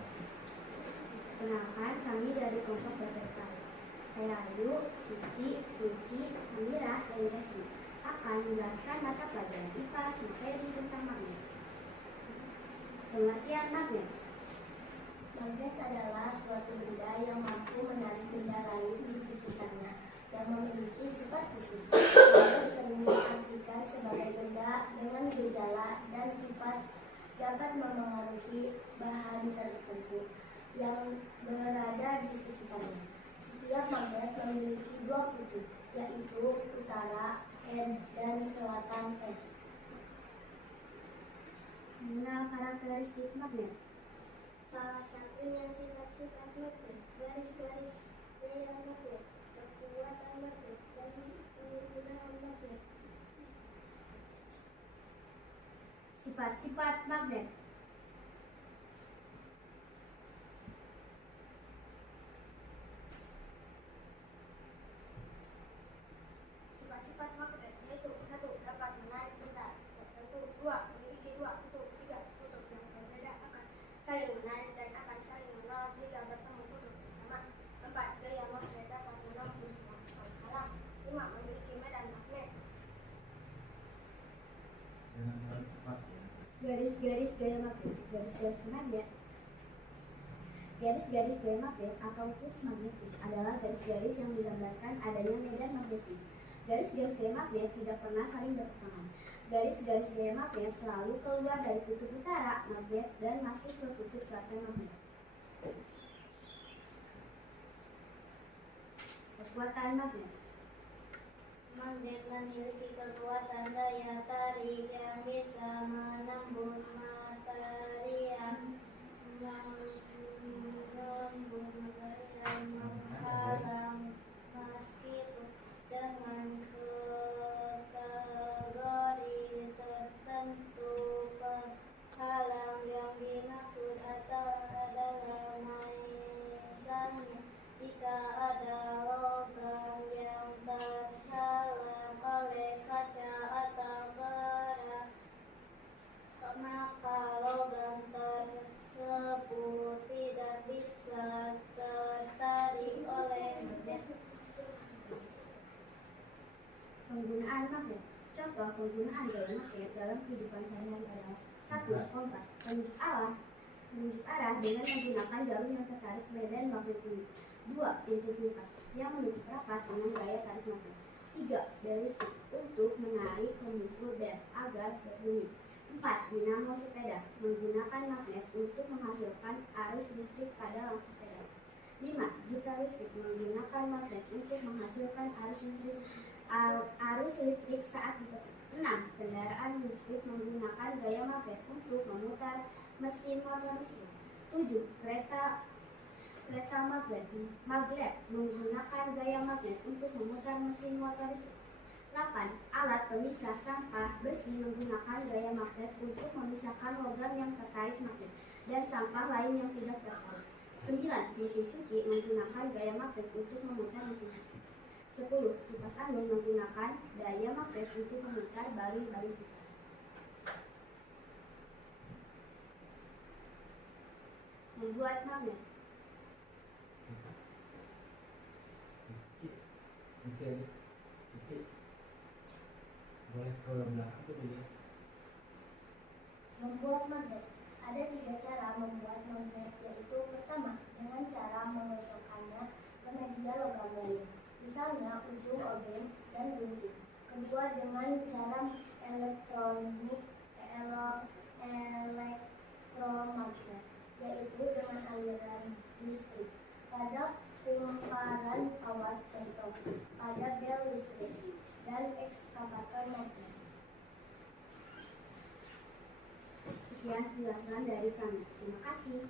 Perkenalkan, kami dari kelompok BPK. Saya Ayu, Cici, Suci, Amira, dan Resmi akan menjelaskan mata pelajaran IPA materi tentang magnet. Pengertian magnet. Magnet adalah suatu benda yang mampu menarik benda lain di sekitarnya yang memiliki sifat khusus. Magnet sering diartikan sebagai benda dengan gejala dan sifat dapat memengaruhi bahan tertentu yang berada di sekitarnya. Setiap magnet memiliki dua kutub, yaitu utara N dan selatan S. Mengenal karakteristik magnet. Salah satunya sifat-sifat magnet, garis-garis gaya magnet, kekuatan magnet, dan penggunaan magnet. Sifat-sifat magnet. Sifat-sifat magnet yaitu 1. Dapat menarik benda tertentu. 2. Memiliki dua kutub. 3. Kutub yang berbeda akan saling menarik dan akan saling menolak jika bertemu kutub bersama. 4. Gaya magnet dapat menembus penghalang. 5. Memiliki medan magnet. Dengan cepat ya. Garis-garis gaya magnet. Garis-garis magnet. Garis-garis gaya magnet atau flux magnetik adalah garis-garis yang menggambarkan adanya medan magnetik. Garis-garis gaya magnet tidak pernah saling bertentangan. Garis-garis gaya magnet selalu keluar dari kutub utara magnet dan masuk ke kutub selatan magnet. Kekuatan magnet. Magnet memiliki kekuatan daya tarik yang bisa menembus materi yang menghalang meskipun dengan kategori tertentu. Penghalang yang dimaksud adalah misalnya jika ada logam yang terhalang oleh kaca atau kerak, maka logam tersebut tidak bisa tertarik oleh magnet. Penggunaan magnet. Contoh penggunaan gaya magnet dalam kehidupan sehari-hari adalah 1. Kompas, penunjuk arah dengan menggunakan jarum yang tertarik medan magnet bumi. 2. Pintu kulkas yang menutup rapat dengan gaya tarik magnet. 3. Bel listrik untuk menarik pemukul bel agar berbunyi. 4. Dinamo sepeda menggunakan magnet untuk menghasilkan arus listrik pada lampu sepeda. 5. Gitar listrik menggunakan magnet untuk menghasilkan arus listrik saat ditekan. 6. Kendaraan listrik menggunakan gaya magnet untuk memutar mesin motor listrik. 7. Kereta magnet menggunakan gaya magnet untuk memutar mesin motor listrik. 8. Alat pemisah sampah besi menggunakan gaya magnet untuk memisahkan logam yang tertarik magnet dan sampah lain yang tidak tertarik. 9. Mesin cuci menggunakan gaya magnet untuk memutar mesin cuci. 10. Kipas angin menggunakan daya magnet untuk memutar baling-baling kipas. Membuat magnet. Boleh ke belakang tuh dilihat. Membuat magnet. Ada 3 cara membuat magnet, yaitu pertama, dengan cara menggosokkannya ke media logam lain, misalnya ujung obeng dan gunting. Kedua, dengan cara elektromagnet, yaitu dengan aliran listrik pada kumparan kawat, contoh pada bel listrik dan ekskavator magnet. Sekian penjelasan dari kami. Terima kasih.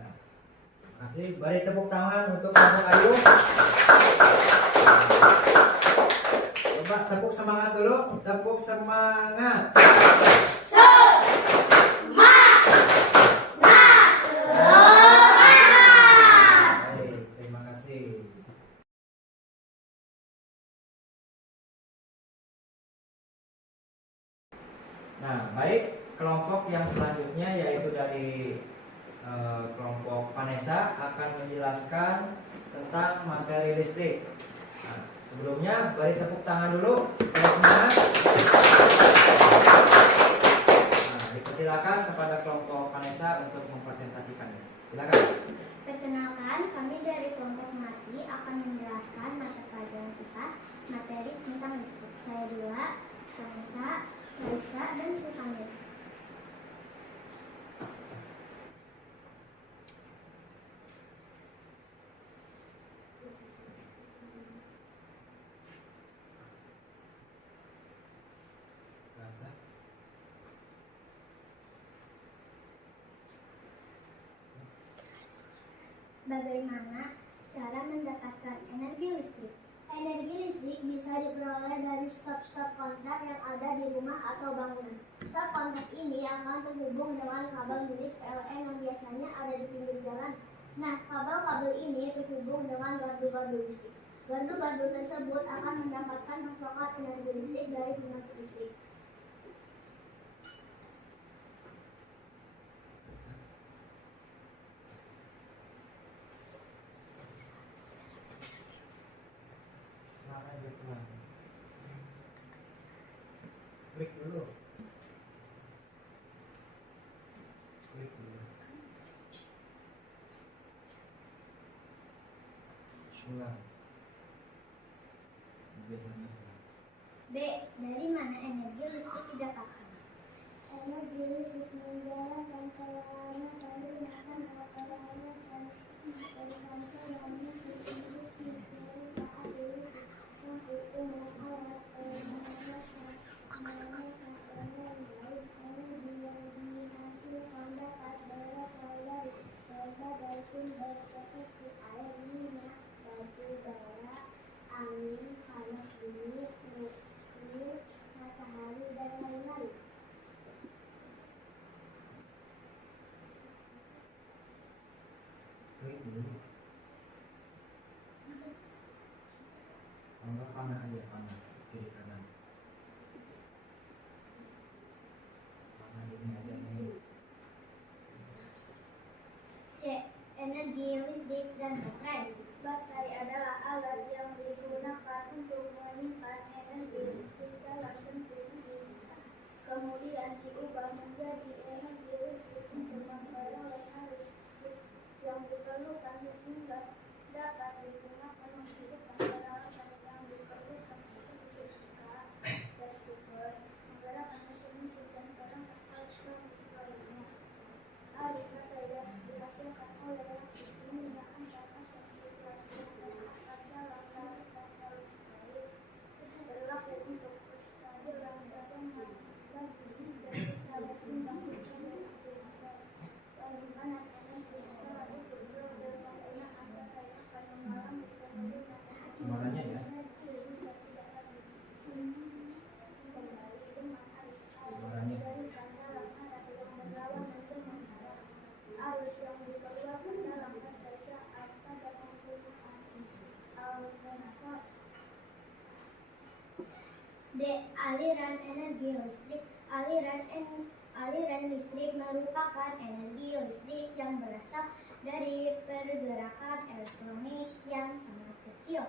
Nah, terima kasih. Beri tepuk tangan untuk kelompok Ayu. Coba tepuk semangat dulu. Tepuk semangat. Vanessa akan menjelaskan tentang materi listrik. Nah, sebelumnya beri tepuk tangan dulu. Semangat. Nah, dipersilakan kepada kelompok Vanessa untuk mempresentasikannya. Silakan. Perkenalkan, kami dari kelompok Mati akan menjelaskan mata pelajaran kita materi tentang listrik. Saya Dila, Vanessa, Raisa, dan Sulkamil. Bagaimana cara mendapatkan energi listrik? Energi listrik bisa diperoleh dari stop-stop kontak yang ada di rumah atau bangunan. Stop kontak ini akan terhubung dengan kabel milik PLN yang biasanya ada di pinggir jalan. Nah, kabel-kabel ini terhubung dengan gardu-gardu listrik. Gardu-gardu tersebut akan mendapatkan pasokan energi listrik dari pembangkit listrik. Klik dulu. Klik dulu. Ulang. Biasanya. B. Dari mana energi listrik didapatkan? Energi listrik menjalankan selama kami menggunakan alat-alat dari kantor yang industri perusahaan listrik yang itu alat berbagai sumber seperti air, minyak, batu bara, angin, panas bumi, nuklir, matahari, dan lain-lain. Klik dulu. Anggap panah aja, panah kiri kanan. Panah ini aja nih. C. Energi listrik dan baterai. Baterai adalah alat yang digunakan untuk menyimpan energi listrik dalam bentuk listrik, kemudian diubah menjadi energi listrik untuk memperoleh arus listrik yang diperlukan sehingga dapat digunakan menghidupkan peralatan yang diperlukan seperti setrika, gas cooker, menggerakkan mesin-mesin dan perangkat elektronik lainnya. Arus baterai dihasilkan oleh reaksi kimia antara asam sulfat dan asam dalam larutan alkali. Berlaku untuk kestabilan batangan bagi sistem secara timbang sistem aktivitas. Bagaimana energi setelah itu berubah padanya baterai akan mengalami penurunan Suaranya ya. sehingga tidak lagi kembali dengan arus air Suaranya. diberikan dalam arah yang berlawanan dengan arah arus yang dikeluarkan dalam baterai saat pada penggunaan alternatif. D. Aliran energi listrik. Aliran listrik merupakan energi listrik yang berasal dari pergerakan elektronik yang sangat kecil.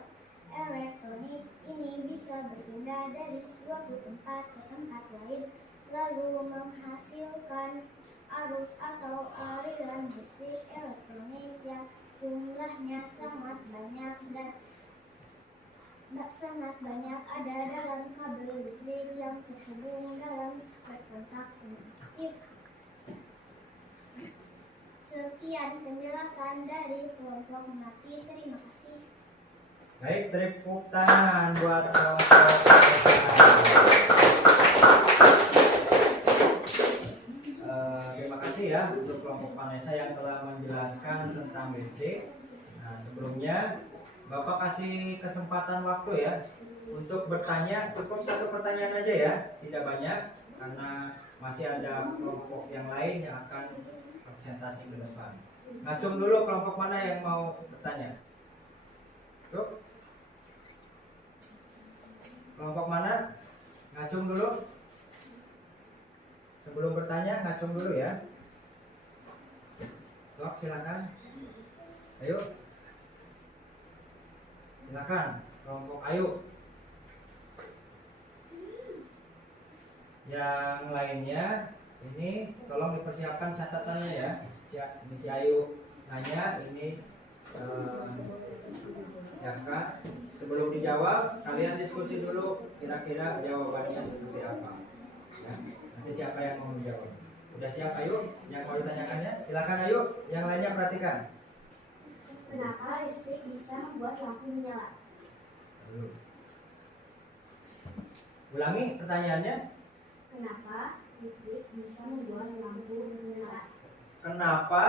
Elektronik ini bisa berpindah dari suatu tempat ke tempat lain, lalu menghasilkan arus atau aliran listrik elektronik yang jumlahnya sangat ada dalam kabel listrik yang terhubung dalam kontak induktif. Sekian penjelasan dari kelompok Mati. Terima kasih. Baik, tepuk tangan buat kelompok. Terima kasih ya untuk kelompok Vanessa yang telah menjelaskan tentang listrik. Nah, sebelumnya Bapak kasih kesempatan waktu ya untuk bertanya, cukup satu pertanyaan aja ya, tidak banyak karena masih ada kelompok yang lain yang akan presentasi ke depan. Ngacung dulu kelompok mana yang mau bertanya? Tuh. Kelompok mana? Ngacung dulu. Sebelum bertanya, ngacung dulu ya. Sok, silakan. Ayo. Silakan kelompok Ayu. Yang lainnya ini tolong dipersiapkan catatannya ya. Ini si Ayu nanya, ini siapkan. Sebelum dijawab, kalian diskusi dulu kira-kira jawabannya seperti apa. Ya. Nanti siapa yang mau menjawab? Udah siap Ayu? Yang mau ditanyakannya? Silakan Ayu. Yang lainnya perhatikan. Kenapa listrik bisa membuat lampu menyala? Ulangi pertanyaannya. Kenapa listrik bisa membuat lampu menyala? Kenapa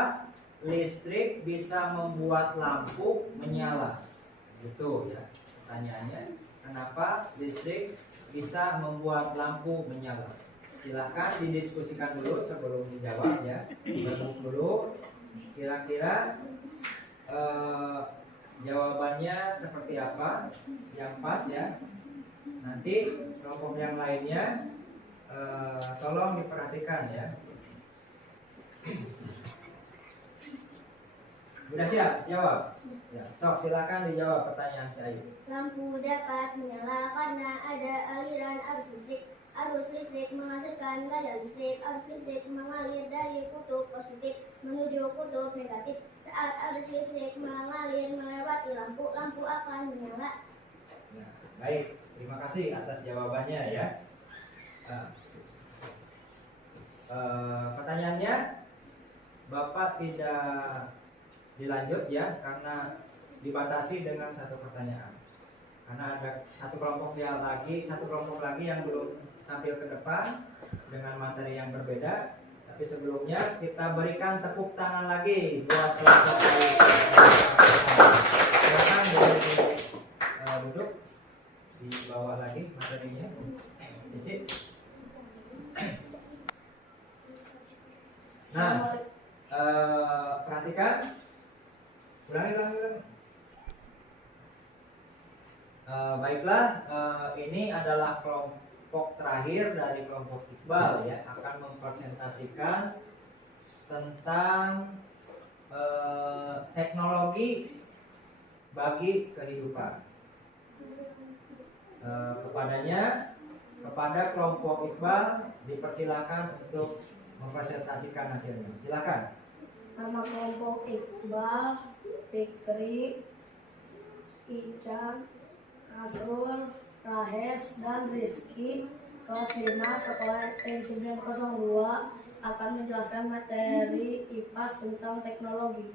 listrik bisa membuat lampu menyala? Gitu ya pertanyaannya. Kenapa listrik bisa membuat lampu menyala? Silahkan didiskusikan dulu sebelum dijawab ya. Bertemu dulu kira-kira jawabannya seperti apa yang pas ya. Nanti kelompok yang lainnya tolong diperhatikan ya. Sudah siap jawab? Ya, sok silakan dijawab pertanyaan si Ayu. Lampu dapat menyala karena ada aliran arus listrik. Arus listrik menghasilkan gaya listrik. Arus listrik mengalir dari kutub positif menuju kutub negatif. Saat arus listrik mengalir melewati lampu, lampu akan menyala. Nah, baik, terima kasih atas jawabannya ya. Pertanyaannya, Bapak tidak dilanjut ya karena dibatasi dengan satu pertanyaan. Karena ada satu kelompok lagi yang belum tampil ke depan dengan materi yang berbeda. Tapi sebelumnya kita berikan tepuk tangan lagi buat kelompok lain. Silakan duduk di bawah lagi materinya. Cici. Nah, perhatikan. Ulangi. Baiklah, ini adalah kelompok terakhir dari kelompok Iqbal ya, akan mempresentasikan tentang teknologi bagi kehidupan. Kepada kelompok Iqbal dipersilakan untuk mempresentasikan hasilnya. Silakan. Nama kelompok Iqbal, Fikri, Ican, Asrul, Rahes, dan Rizky, kelas 5 sekolah STN Cibinong 02 akan menjelaskan materi IPAS tentang teknologi.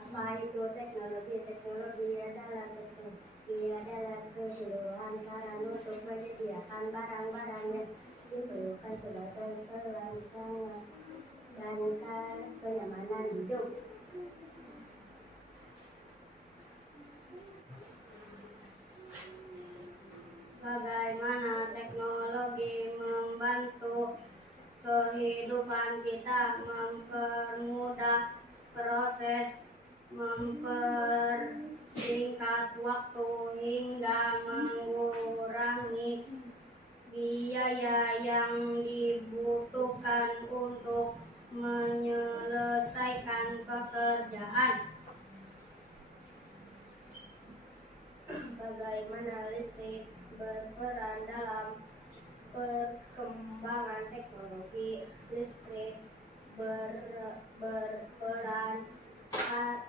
Apa itu teknologi? Teknologi adalah keseluruhan sarana untuk menyediakan barang-barang yang diperlukan sebagai kelangsungan dan kenyamanan hidup. Bagaimana teknologi membantu kehidupan kita, mempermudah proses, mempersingkat waktu hingga mengurangi biaya yang dibutuhkan untuk menyelesaikan pekerjaan. Bagaimana listrik berperan dalam perkembangan teknologi? Listrik berperan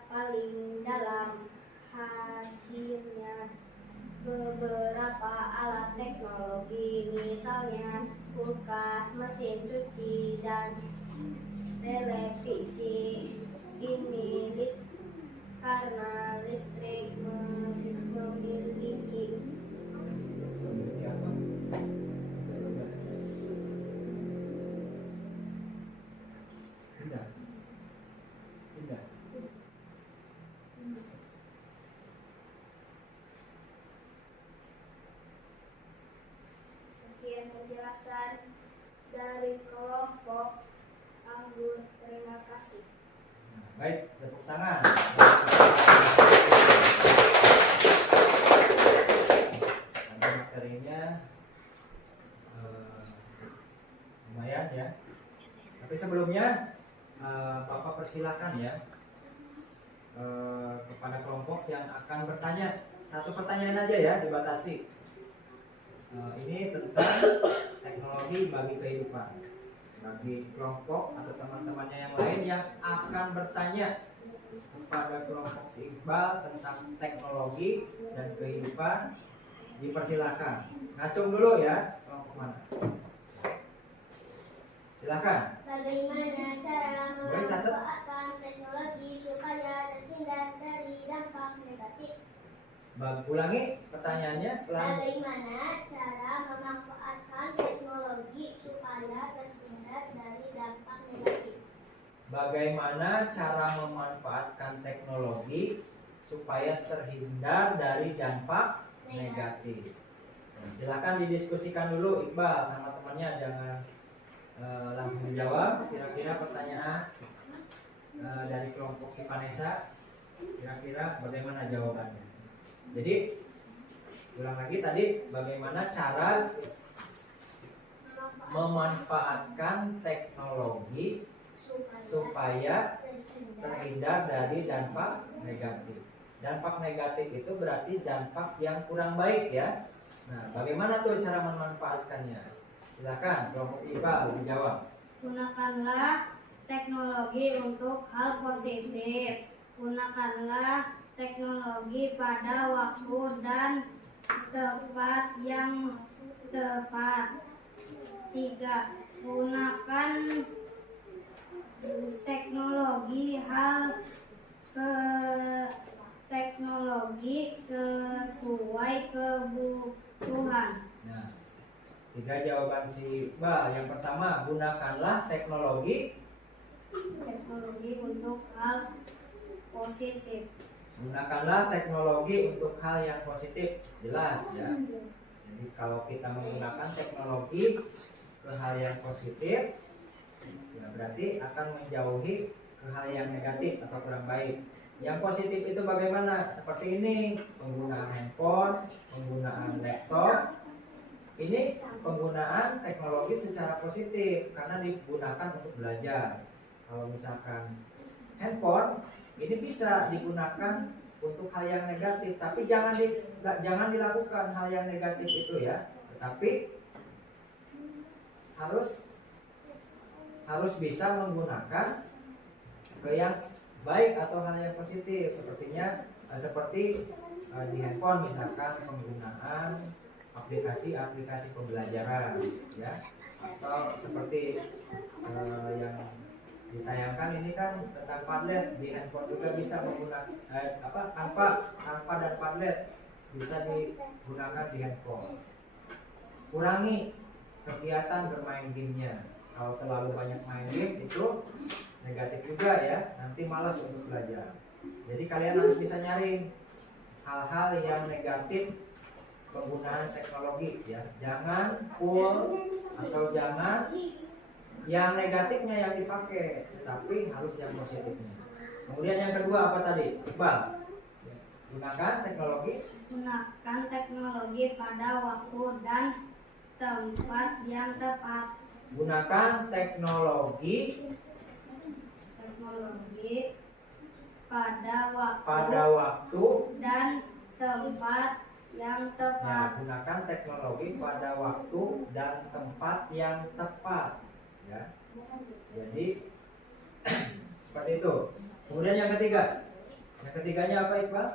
paling dalam hadirnya beberapa alat teknologi, misalnya kulkas, mesin cuci, dan televisi. Ini karena listrik memiliki penjelasan dari kelompok Anggur. Terima kasih. Baik, tepuk tangan. Nanti materinya lumayan ya. Tapi sebelumnya Bapak persilakan ya kepada kelompok yang akan bertanya. Satu pertanyaan aja ya, dibatasi. Ini tentang teknologi bagi kehidupan. Bagi kelompok atau teman-temannya yang lain yang akan bertanya kepada kelompok si Iqbal tentang teknologi dan kehidupan, dipersilakan. Ngacung dulu ya, kelompok mana? Silakan. Bagaimana cara Boleh catat? memanfaatkan teknologi supaya terhindar dari dampak negatif? Ulangi pertanyaannya. Bagaimana cara memanfaatkan teknologi supaya terhindar dari dampak negatif? Bagaimana cara memanfaatkan teknologi supaya terhindar dari dampak negatif? Nah, silakan didiskusikan dulu Iqbal sama temannya, jangan langsung menjawab. Kira-kira pertanyaan dari kelompok si Vanessa, kira-kira bagaimana jawabannya? Jadi ulang lagi tadi, bagaimana cara memanfaatkan teknologi supaya terhindar dari dampak negatif. Dampak negatif itu berarti dampak yang kurang baik ya. Nah, bagaimana tuh cara memanfaatkannya? Silakan kelompok Iqbal dijawab. Gunakanlah teknologi untuk hal positif. Gunakanlah teknologi pada waktu dan tempat yang tepat. 3. Gunakan teknologi sesuai kebutuhan. Nah, 3 jawaban si Iqbal. Yang pertama, gunakanlah teknologi Untuk hal positif. Gunakanlah teknologi untuk hal yang positif. Jelas ya. Jadi kalau kita menggunakan teknologi ke hal yang positif, ya berarti akan menjauhi ke hal yang negatif atau kurang baik. Yang positif itu bagaimana? Seperti ini, penggunaan handphone, penggunaan laptop. Ini penggunaan teknologi secara positif karena digunakan untuk belajar. Kalau misalkan handphone ini bisa digunakan untuk hal yang negatif, tapi jangan dilakukan hal yang negatif itu ya. Tetapi harus bisa menggunakan ke yang baik atau hal yang positif. Seperti di handphone misalkan penggunaan aplikasi pembelajaran ya, atau seperti yang ditayangkan ini kan tentang Padlet. Di handphone juga bisa menggunakan Canva dan Padlet bisa digunakan di handphone. Kurangi kegiatan bermain gamenya. Kalau terlalu banyak main game itu negatif juga ya, nanti malas untuk belajar. Jadi kalian harus bisa nyaring hal-hal yang negatif penggunaan teknologi ya. Jangan full atau jangan yang negatifnya yang dipakai, tetapi harus yang positifnya. Kemudian yang kedua apa tadi? Iqbal. Gunakan teknologi pada waktu dan tempat yang tepat. Gunakan teknologi pada waktu dan tempat yang tepat. Nah, gunakan teknologi pada waktu dan tempat yang tepat. Ya. Jadi seperti itu. Kemudian yang ketiga. Yang ketiganya apa Iqbal?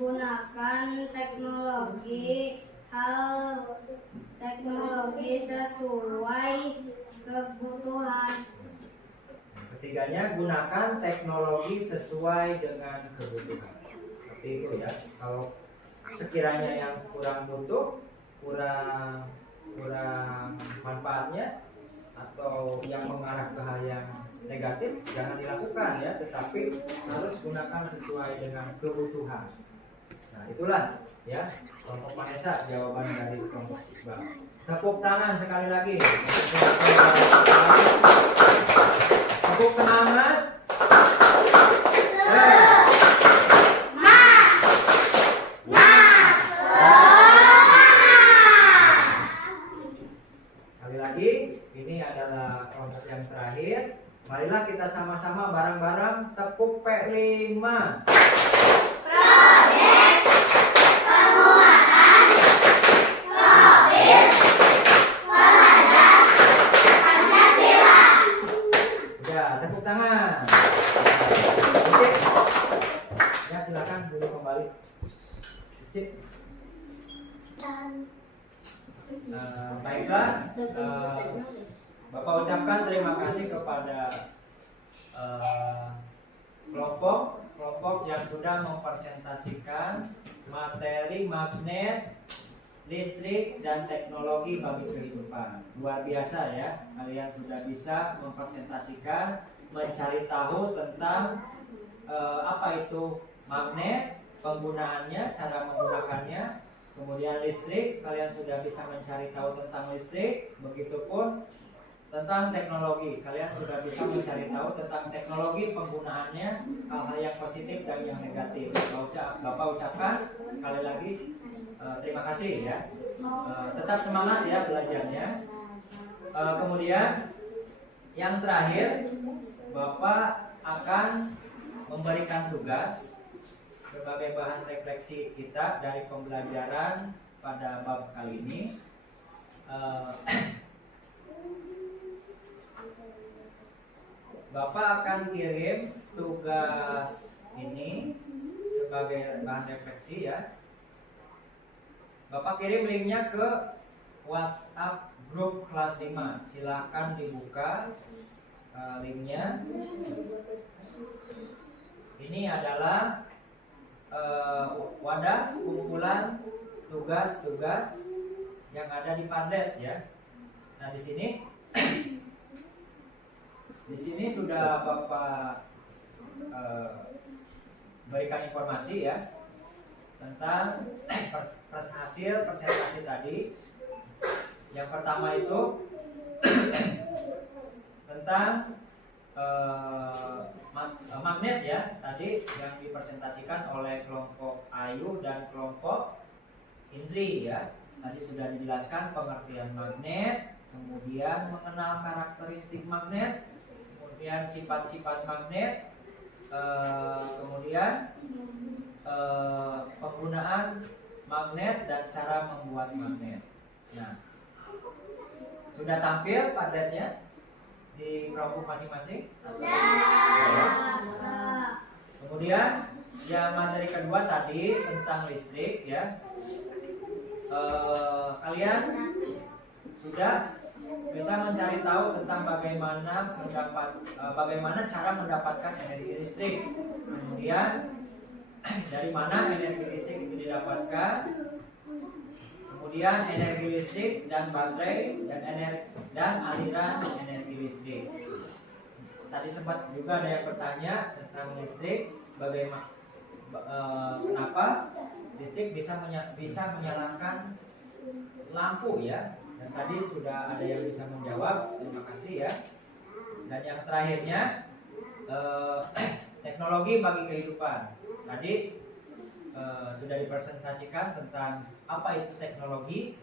Gunakan teknologi sesuai kebutuhan. Yang ketiganya, gunakan teknologi sesuai dengan kebutuhan. Seperti itu ya. Kalau sekiranya yang kurang butuh, kurang manfaatnya, atau yang mengarah ke hal yang negatif, jangan dilakukan ya, tetapi harus gunakan sesuai dengan kebutuhan. Nah, itulah ya kelompok Vanessa jawaban dari kelompok Iqbal. Tepuk tangan sekali lagi. Tepuk semangat. Sekali lagi. kelompok yang terakhir. Marilah kita sama-sama bareng-bareng tepuk P5. Ya, tepuk tangan. Oke. Ya, silakan dulu kembali. Cik. Baiklah, Bapak ucapkan terima kasih kepada kelompok yang sudah mempresentasikan materi magnet, listrik, dan teknologi bagi kehidupan. Luar biasa ya, kalian sudah bisa mempresentasikan, mencari tahu tentang apa itu magnet, penggunaannya, cara menggunakannya. Kemudian listrik, kalian sudah bisa mencari tahu tentang listrik. Begitupun tentang teknologi, kalian sudah bisa mencari tahu tentang teknologi, penggunaannya, hal-hal yang positif dan yang negatif. Bapak ucapkan sekali lagi terima kasih ya. Tetap semangat ya belajarnya. Kemudian yang terakhir, Bapak akan memberikan tugas sebagai bahan refleksi kita dari pembelajaran pada bab kali ini. Bapak akan kirim tugas ini sebagai bahan refleksi ya. Bapak kirim linknya ke WhatsApp grup kelas 5. Silahkan dibuka linknya. Ini adalah wadah kumpulan tugas-tugas yang ada di Padlet ya. Nah, di sini sudah Bapak berikan informasi ya tentang hasil presentasi tadi. Yang pertama itu tentang magnet ya, tadi yang dipresentasikan oleh kelompok Ayu dan kelompok Indri ya. Tadi sudah dijelaskan pengertian magnet, kemudian mengenal karakteristik magnet, kemudian sifat-sifat magnet, kemudian penggunaan magnet dan cara membuat magnet. Nah, sudah tampil padletnya di kelompok masing-masing? Kemudian yang materi kedua tadi tentang listrik ya. Kalian sudah bisa mencari tahu tentang bagaimana cara mendapatkan energi listrik. Kemudian dari mana energi listrik itu didapatkan. Kemudian energi listrik dan baterai dan aliran energi listrik. Tadi sempat juga ada yang bertanya tentang listrik, bagaimana kenapa listrik bisa menyalakan lampu ya. Dan tadi sudah ada yang bisa menjawab. Terima kasih ya. Dan yang terakhirnya teknologi bagi kehidupan. Tadi sudah dipresentasikan tentang apa itu teknologi,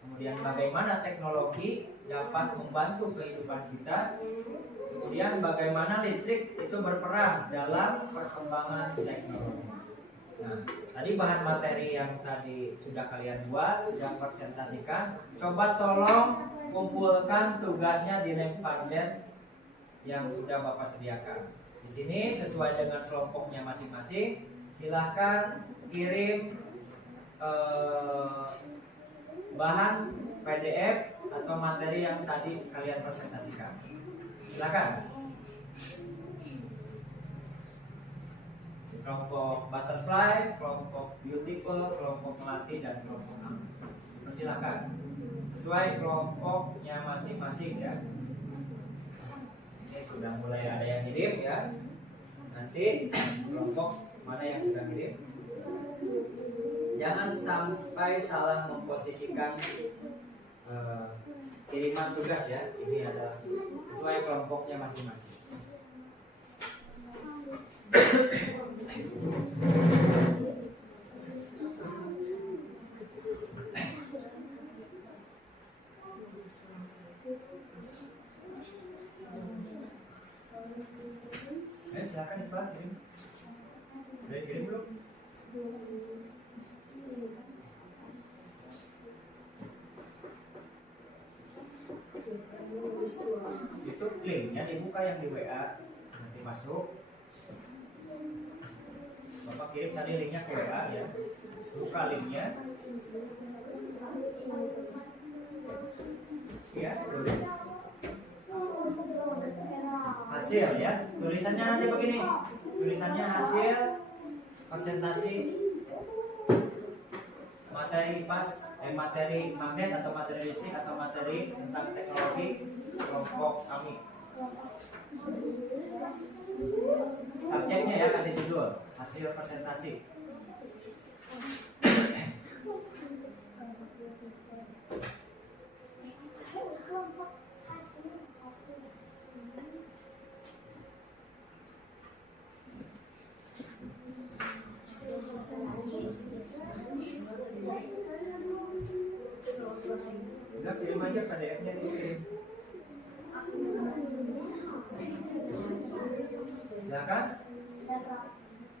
kemudian bagaimana teknologi dapat membantu kehidupan kita, kemudian bagaimana listrik itu berperan dalam perkembangan teknologi. Nah, tadi bahan materi yang tadi sudah kalian buat, sudah presentasikan, coba tolong kumpulkan tugasnya di link Padlet yang sudah Bapak sediakan. Di sini sesuai dengan kelompoknya masing-masing. Silahkan kirim bahan PDF atau materi yang tadi kalian presentasikan. Silahkan. Kelompok butterfly, kelompok beautiful, kelompok melati, dan kelompok am. Silahkan. Sesuai kelompoknya masing-masing ya. Ini sudah mulai ada yang kirim ya. Nanti kelompok mana yang sudah kirim? Jangan sampai salah memposisikan kiriman tugas ya. Ini adalah sesuai kelompoknya masing-masing. Itu linknya dibuka yang di WA, nanti masuk. Bapak kirim tadi linknya ke WA ya. Buka linknya. Ya, tulis. Hasil ya. Tulisannya nanti begini. Tulisannya hasil presentasi materi IPAS, materi magnet atau materi listrik atau materi tentang teknologi kelompok kami. Subjeknya ya, kasih judul hasil presentasi. Udah kirim aja PDF-nya dikirim. Silakan.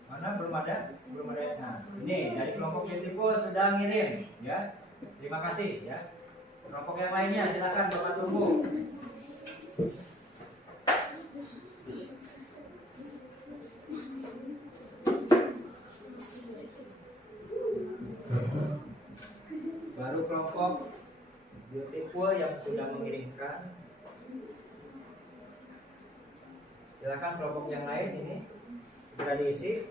Mana belum ada? Belum ada. Nah, ini dari kelompok Beautiful sedang ngirim ya. Terima kasih ya. Kelompok yang lainnya silakan Bapak tunggu. Baru kelompok Beautiful yang sudah mengirimkan. Silakan kelompok yang lain ini segera diisi.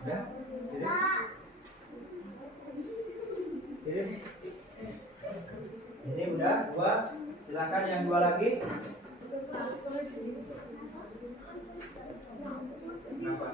Udah? Kirim. Ini udah 2. Silakan yang 2 lagi. Kenapa?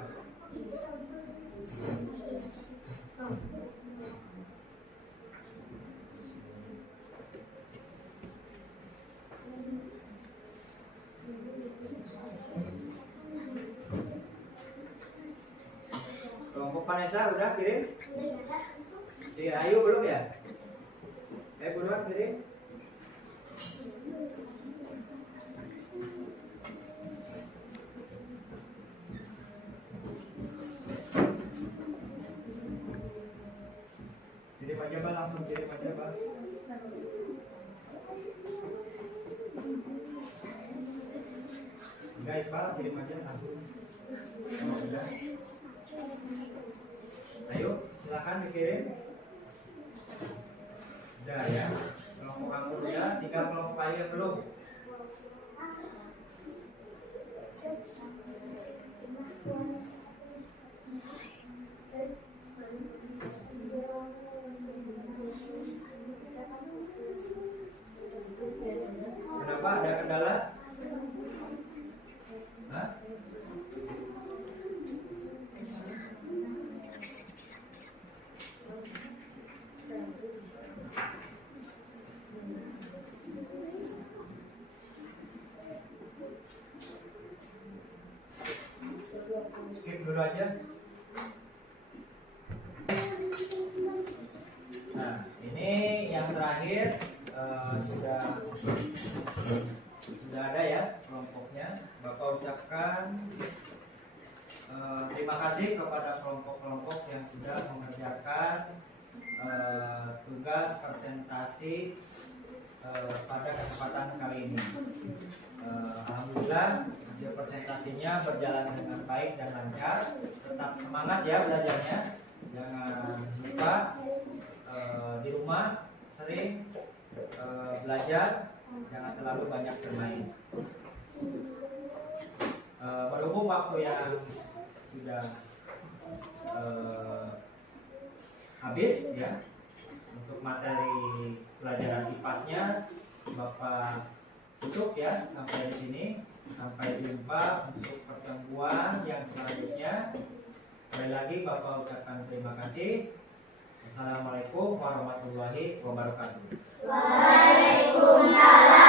Kelompok Vanessa udah kirim? Si Ayu belum ya? Buruan kirim. Kirim aja Bang, langsung kirim aja Bang. Enggak Iqbal, kirim aja langsung. Oh, udah. Ayo, silakan dikirim. Udah ya. Kelompok kamu sudah, tinggal kelompok Ayu belum. Kenapa ada kendala? Hah? Skip dulu aja. Nah, ini yang terakhir sudah ada ya kelompoknya. Bapak ucapkan terima kasih kepada kelompok-kelompok yang sudah mengerjakan tugas presentasi pada kesempatan kali ini. Alhamdulillah hasil presentasinya berjalan dengan baik dan lancar. Tetap semangat ya belajarnya. Jangan lupa di rumah sering belajar, jangan terlalu banyak bermain. Berhubung waktu yang sudah habis ya untuk materi pelajaran IPAS-nya, Bapak tutup ya sampai di sini. Sampai jumpa untuk pertemuan yang selanjutnya. Sekali lagi Bapak ucapkan terima kasih. Assalamualaikum warahmatullahi wabarakatuh. Waalaikumsalam.